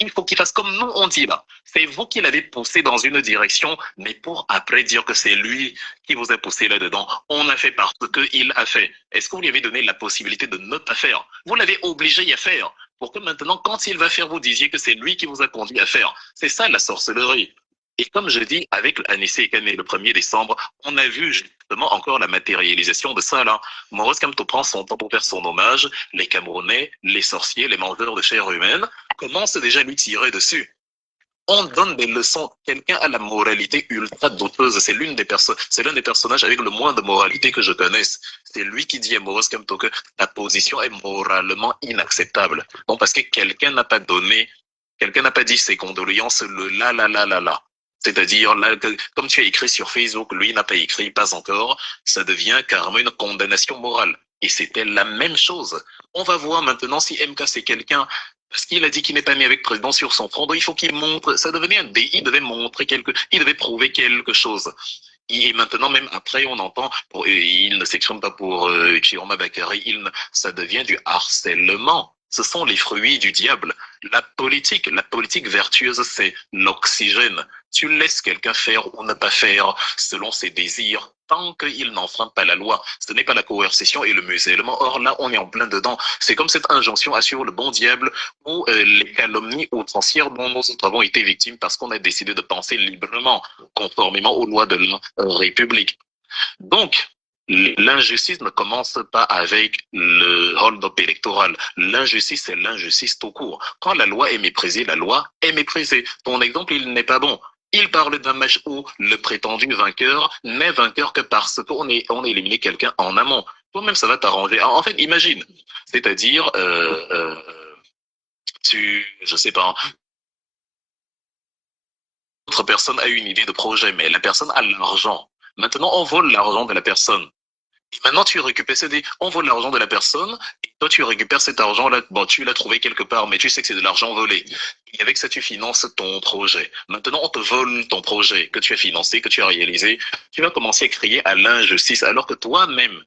Il faut qu'il fasse comme nous on dit là. C'est vous qui l'avez poussé dans une direction, mais pour après dire que c'est lui qui vous a poussé là-dedans. On a fait parce qu'il a fait. Est-ce que vous lui avez donné la possibilité de ne pas faire? Vous l'avez obligé à faire. Pour que maintenant, quand il va faire, vous disiez que c'est lui qui vous a conduit à faire. C'est ça la sorcellerie. Et comme je dis, avec Anissé et Kane le 1er décembre, on a vu justement encore la matérialisation de ça là. Maurice Kamto prend son temps pour faire son hommage. Les Camerounais, les sorciers, les mangeurs de chair humaine commencent déjà à lui tirer dessus. On donne des leçons. Quelqu'un a la moralité ultra douteuse. C'est l'un des personnages avec le moins de moralité que je connaisse. C'est lui qui dit à Maurice Kamto que la position est moralement inacceptable. Non, parce que quelqu'un n'a pas dit ses condoléances, le la. C'est-à-dire, là, comme tu as écrit sur Facebook, lui n'a pas écrit, pas encore, ça devient carrément une condamnation morale. Et c'était la même chose. On va voir maintenant si MK c'est quelqu'un, parce qu'il a dit qu'il n'est pas mis avec président sur son front, donc il faut qu'il montre, ça devenait un dé, il devait prouver quelque chose. Et maintenant, même après, on entend, il ne s'exprime pas pour Chiroma Bakary, ça devient du harcèlement. Ce sont les fruits du diable. La politique vertueuse, c'est l'oxygène. Tu laisses quelqu'un faire ou ne pas faire selon ses désirs, tant qu'il n'enfreint pas la loi. Ce n'est pas la coercition et le musellement. Or là, on est en plein dedans. C'est comme cette injonction assure le bon diable ou les calomnies outrancières dont nous avons été victimes parce qu'on a décidé de penser librement, conformément aux lois de la République. Donc, l'injustice ne commence pas avec le hold-up électoral. L'injustice, c'est l'injustice tout court. Quand la loi est méprisée, la loi est méprisée. Ton exemple, il n'est pas bon. Il parle d'un match où le prétendu vainqueur n'est vainqueur que parce qu'on a éliminé quelqu'un en amont. Toi-même, ça va t'arranger. En fait, imagine. C'est-à-dire, je sais pas, autre personne a une idée de projet, mais la personne a l'argent. Maintenant, on vole l'argent de la personne. Et maintenant, tu récupères, on vole l'argent de la personne, et toi, tu récupères cet argent-là. Bon, tu l'as trouvé quelque part, mais tu sais que c'est de l'argent volé. Et avec ça, tu finances ton projet. Maintenant, on te vole ton projet que tu as financé, que tu as réalisé. Tu vas commencer à crier à l'injustice, alors que toi-même,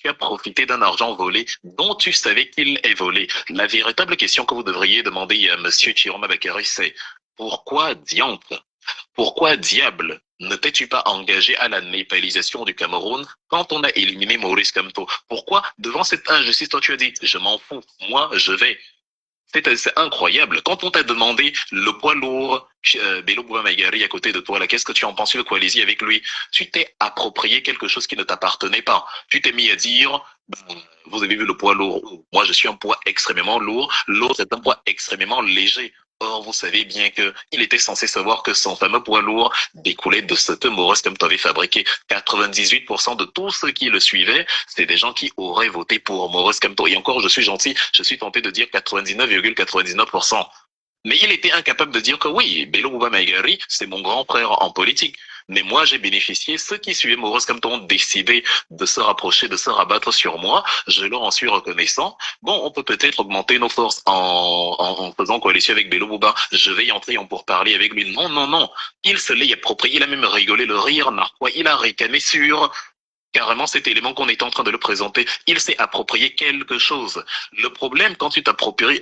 tu as profité d'un argent volé dont tu savais qu'il est volé. La véritable question que vous devriez demander à Monsieur Chiroma Bakary, c'est pourquoi diantre, pourquoi diable ne t'es-tu pas engagé à la népalisation du Cameroun quand on a éliminé Maurice Kamto? Pourquoi, devant cette injustice, toi tu as dit, je m'en fous, moi je vais. C'est incroyable. Quand on t'a demandé le poids lourd, Bello Bouba-Maïgari à côté de toi, là, qu'est-ce que tu en penses de Coalition avec lui? Tu t'es approprié quelque chose qui ne t'appartenait pas. Tu t'es mis à dire, vous avez vu le poids lourd. Moi, je suis un poids extrêmement lourd. L'autre est un poids extrêmement léger. Or, vous savez bien que il était censé savoir que son fameux poids lourd découlait de ce que Maurice Kamto avait fabriqué. 98% de tous ceux qui le suivaient, c'est des gens qui auraient voté pour Maurice Kamto. Et encore, je suis gentil, je suis tenté de dire 99,99%. Mais il était incapable de dire que oui, Bello Bouba-Maïgari, c'est mon grand frère en politique. Mais moi, j'ai bénéficié. Ceux qui suivaient Maurice Kamto ont décidé de se rapprocher, de se rabattre sur moi. Je leur en suis reconnaissant. Bon, on peut peut-être augmenter nos forces en faisant coalition avec Bello Bouba. Je vais y entrer en pourparler avec lui. Non, non, non. Il se l'est approprié. Il a même rigolé le rire narquois. Il a ricané sur carrément cet élément qu'on est en train de le présenter. Il s'est approprié quelque chose. Le problème, quand tu t'appropries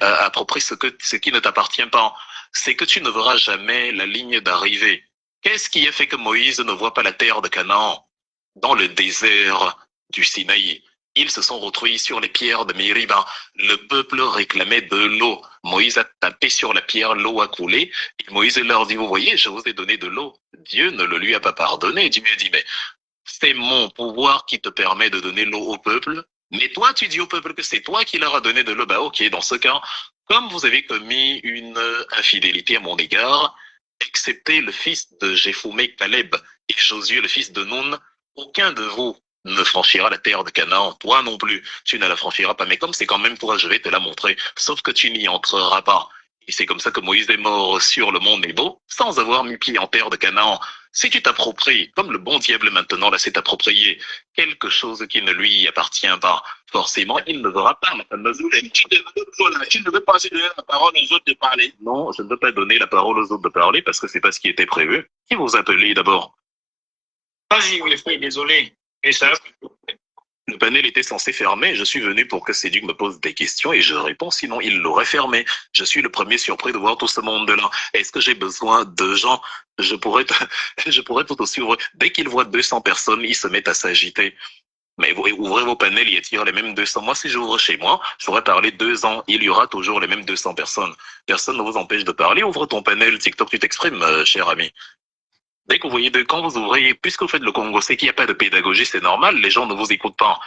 ce qui ne t'appartient pas, c'est que tu ne verras jamais la ligne d'arrivée. Qu'est-ce qui a fait que Moïse ne voit pas la terre de Canaan dans le désert du Sinaï? Ils se sont retrouvés sur les pierres de Mériba. Le peuple réclamait de l'eau. Moïse a tapé sur la pierre, l'eau a coulé. Et Moïse leur dit, vous voyez, je vous ai donné de l'eau. Dieu ne le lui a pas pardonné. Dieu lui a dit, mais c'est mon pouvoir qui te permet de donner l'eau au peuple. Mais toi, tu dis au peuple que c'est toi qui leur as donné de l'eau. Bah ok, dans ce cas, comme vous avez commis une infidélité à mon égard, excepté le fils de Jephomé Caleb et Josué, le fils de Nun, aucun de vous ne franchira la terre de Canaan. Toi non plus, tu ne la franchiras pas. Mais comme c'est quand même toi, je vais te la montrer. Sauf que tu n'y entreras pas. Et c'est comme ça que Moïse est mort sur le mont Nebo, sans avoir mis pied en terre de Canaan. Si tu t'appropries, comme le bon diable maintenant là s'est approprié, quelque chose qui ne lui appartient pas, forcément, il ne verra pas la fameuse... Tu ne veux pas aussi donner la parole aux autres de parler. Non, je ne veux pas donner la parole aux autres de parler parce que c'est pas ce qui était prévu. Qui vous appelez d'abord? Vas-y, Wilfried, désolé. Et ça, le panel était censé fermer. Je suis venu pour que Céduc me pose des questions et je réponds, sinon il l'aurait fermé. Je suis le premier surpris de voir tout ce monde-là. Est-ce que j'ai besoin de gens? Je pourrais tout aussi ouvrir. Dès qu'il voit 200 personnes, il se met à s'agiter. Mais vous ouvrez vos panels, il attire les mêmes 200. Moi, si j'ouvre chez moi, je pourrais parler 2 ans. Il y aura toujours les mêmes 200 personnes. Personne ne vous empêche de parler. Ouvre ton panel TikTok, tu t'exprimes, cher ami. Dès que vous voyez, quand vous ouvrez, puisque vous faites le Congo, c'est qu'il n'y a pas de pédagogie, c'est normal, les gens ne vous écoutent pas.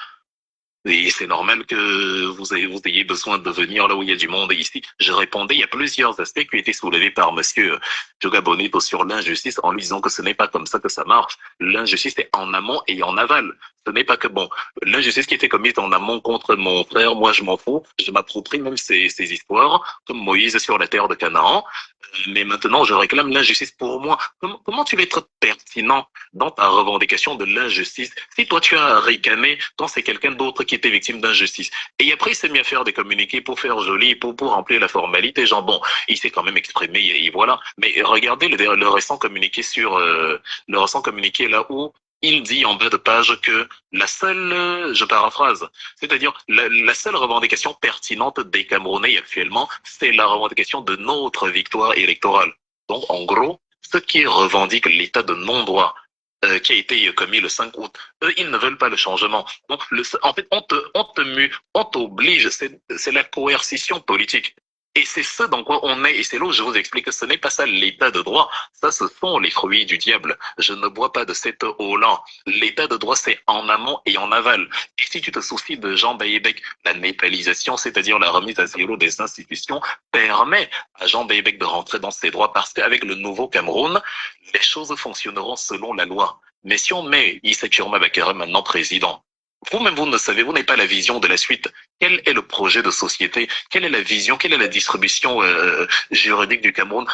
Et c'est normal que vous ayez besoin de venir là où il y a du monde. Et ici, je répondais, il y a plusieurs aspects qui ont été soulevés par monsieur Joga Bonito sur l'injustice en lui disant que ce n'est pas comme ça que ça marche. L'injustice est en amont et en aval. Ce n'est pas que bon, l'injustice qui était commise en amont contre mon frère, moi je m'en fous, je m'approprie même ces histoires, comme Moïse sur la terre de Canaan. Mais maintenant, je réclame l'injustice pour moi. Comment tu vas être pertinent dans ta revendication de l'injustice si toi tu as ricané quand c'est quelqu'un d'autre qui était victime d'injustice? Et après, il s'est mis à faire des communiqués pour faire joli, pour remplir la formalité. Genre, bon, il s'est quand même exprimé et voilà. Mais regardez le récent communiqué le récent communiqué là où il dit en bas de page que la seule, je paraphrase, c'est-à-dire la seule revendication pertinente des Camerounais actuellement, c'est la revendication de notre victoire électorale. Donc, en gros, ceux qui revendiquent l'état de non-droit qui a été commis le 5 août, eux, ils ne veulent pas le changement. Donc, en fait, on t'oblige, c'est la coercition politique. Et c'est ce dans quoi on est, et c'est là où je vous explique que ce n'est pas ça l'état de droit, ça ce sont les fruits du diable. Je ne bois pas de cette eau-là. L'état de droit c'est en amont et en aval. Et si tu te soucies de Jean Baïbek, la népalisation, c'est-à-dire la remise à zéro des institutions, permet à Jean Baïbek de rentrer dans ses droits parce qu'avec le nouveau Cameroun, les choses fonctionneront selon la loi. Mais si on met Issa Chiroma Bakary maintenant président, Vous-même, vous ne savez, vous n'avez pas la vision de la suite. Quel est le projet de société? Quelle est la vision? Quelle est la distribution juridique du Cameroun?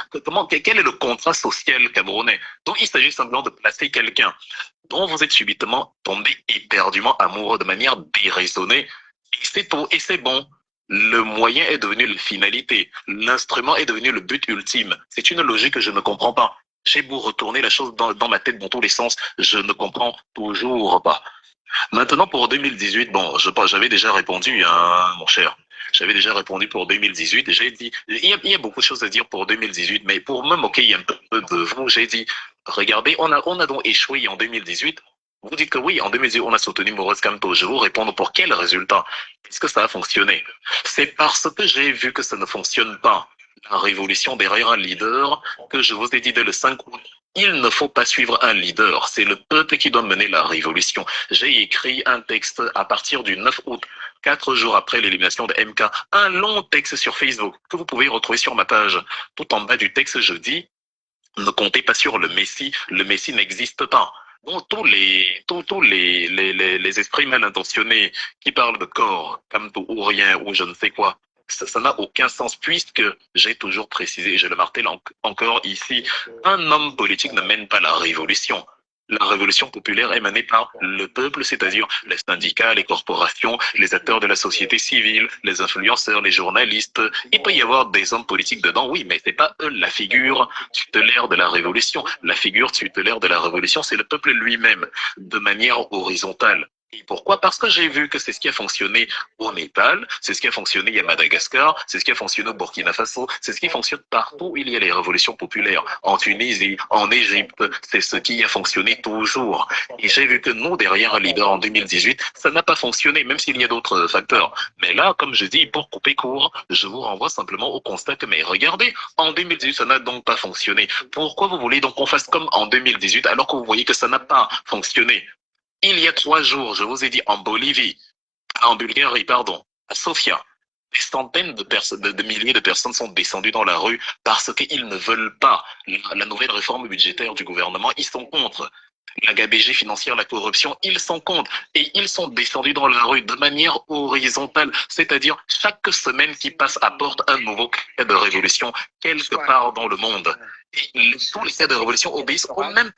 Quel est le contrat social camerounais? Donc, il s'agit simplement de placer quelqu'un dont vous êtes subitement tombé éperdument amoureux de manière déraisonnée. Et c'est tout, et c'est bon. Le moyen est devenu la finalité. L'instrument est devenu le but ultime. C'est une logique que je ne comprends pas. J'ai beau retourner la chose dans ma tête dans tous les sens, je ne comprends toujours pas. Maintenant, pour 2018, bon, j'avais déjà répondu, hein, mon cher. J'avais déjà répondu pour 2018. J'ai dit, il y a beaucoup de choses à dire pour 2018, mais pour me moquer un peu de vous, j'ai dit, regardez, on a donc échoué en 2018. Vous dites que oui, en 2018, on a soutenu Maurice Kamto. Je vous réponds pour quel résultat? Est-ce que ça a fonctionné? C'est parce que j'ai vu que ça ne fonctionne pas. La révolution derrière un leader, que je vous ai dit dès le 5 août, il ne faut pas suivre un leader. C'est le peuple qui doit mener la révolution. J'ai écrit un texte à partir du 9 août, 4 jours après l'élimination de MK, un long texte sur Facebook que vous pouvez retrouver sur ma page. Tout en bas du texte, je dis, ne comptez pas sur le Messie n'existe pas. Bon, tous les esprits mal intentionnés qui parlent de corps, Kamto ou rien, ou je ne sais quoi, ça n'a aucun sens puisque j'ai toujours précisé, et je le martèle encore ici, un homme politique ne mène pas la révolution. La révolution populaire est menée par le peuple, c'est-à-dire les syndicats, les corporations, les acteurs de la société civile, les influenceurs, les journalistes. Il peut y avoir des hommes politiques dedans, oui, mais c'est pas eux la figure tutélaire de la révolution. La figure tutélaire de la révolution, c'est le peuple lui-même, de manière horizontale. Et pourquoi? Parce que j'ai vu que c'est ce qui a fonctionné au Népal, c'est ce qui a fonctionné à Madagascar, c'est ce qui a fonctionné au Burkina Faso, c'est ce qui fonctionne partout où il y a les révolutions populaires. En Tunisie, en Égypte, c'est ce qui a fonctionné toujours. Et j'ai vu que nous, derrière un leader en 2018, ça n'a pas fonctionné, même s'il y a d'autres facteurs. Mais là, comme je dis, pour couper court, je vous renvoie simplement au constat que, mais regardez, en 2018, ça n'a donc pas fonctionné. Pourquoi vous voulez donc qu'on fasse comme en 2018 alors que vous voyez que ça n'a pas fonctionné? Il y a 3 jours, je vous ai dit, en Bolivie, en Bulgarie, pardon, à Sofia, des centaines de milliers de personnes sont descendues dans la rue parce qu'ils ne veulent pas la nouvelle réforme budgétaire du gouvernement. Ils sont contre. La gabegie financière, la corruption, ils sont contre. Et ils sont descendus dans la rue de manière horizontale. C'est-à-dire, chaque semaine qui passe apporte un nouveau cas de révolution quelque part dans le monde. Et tous les cas de révolution obéissent au même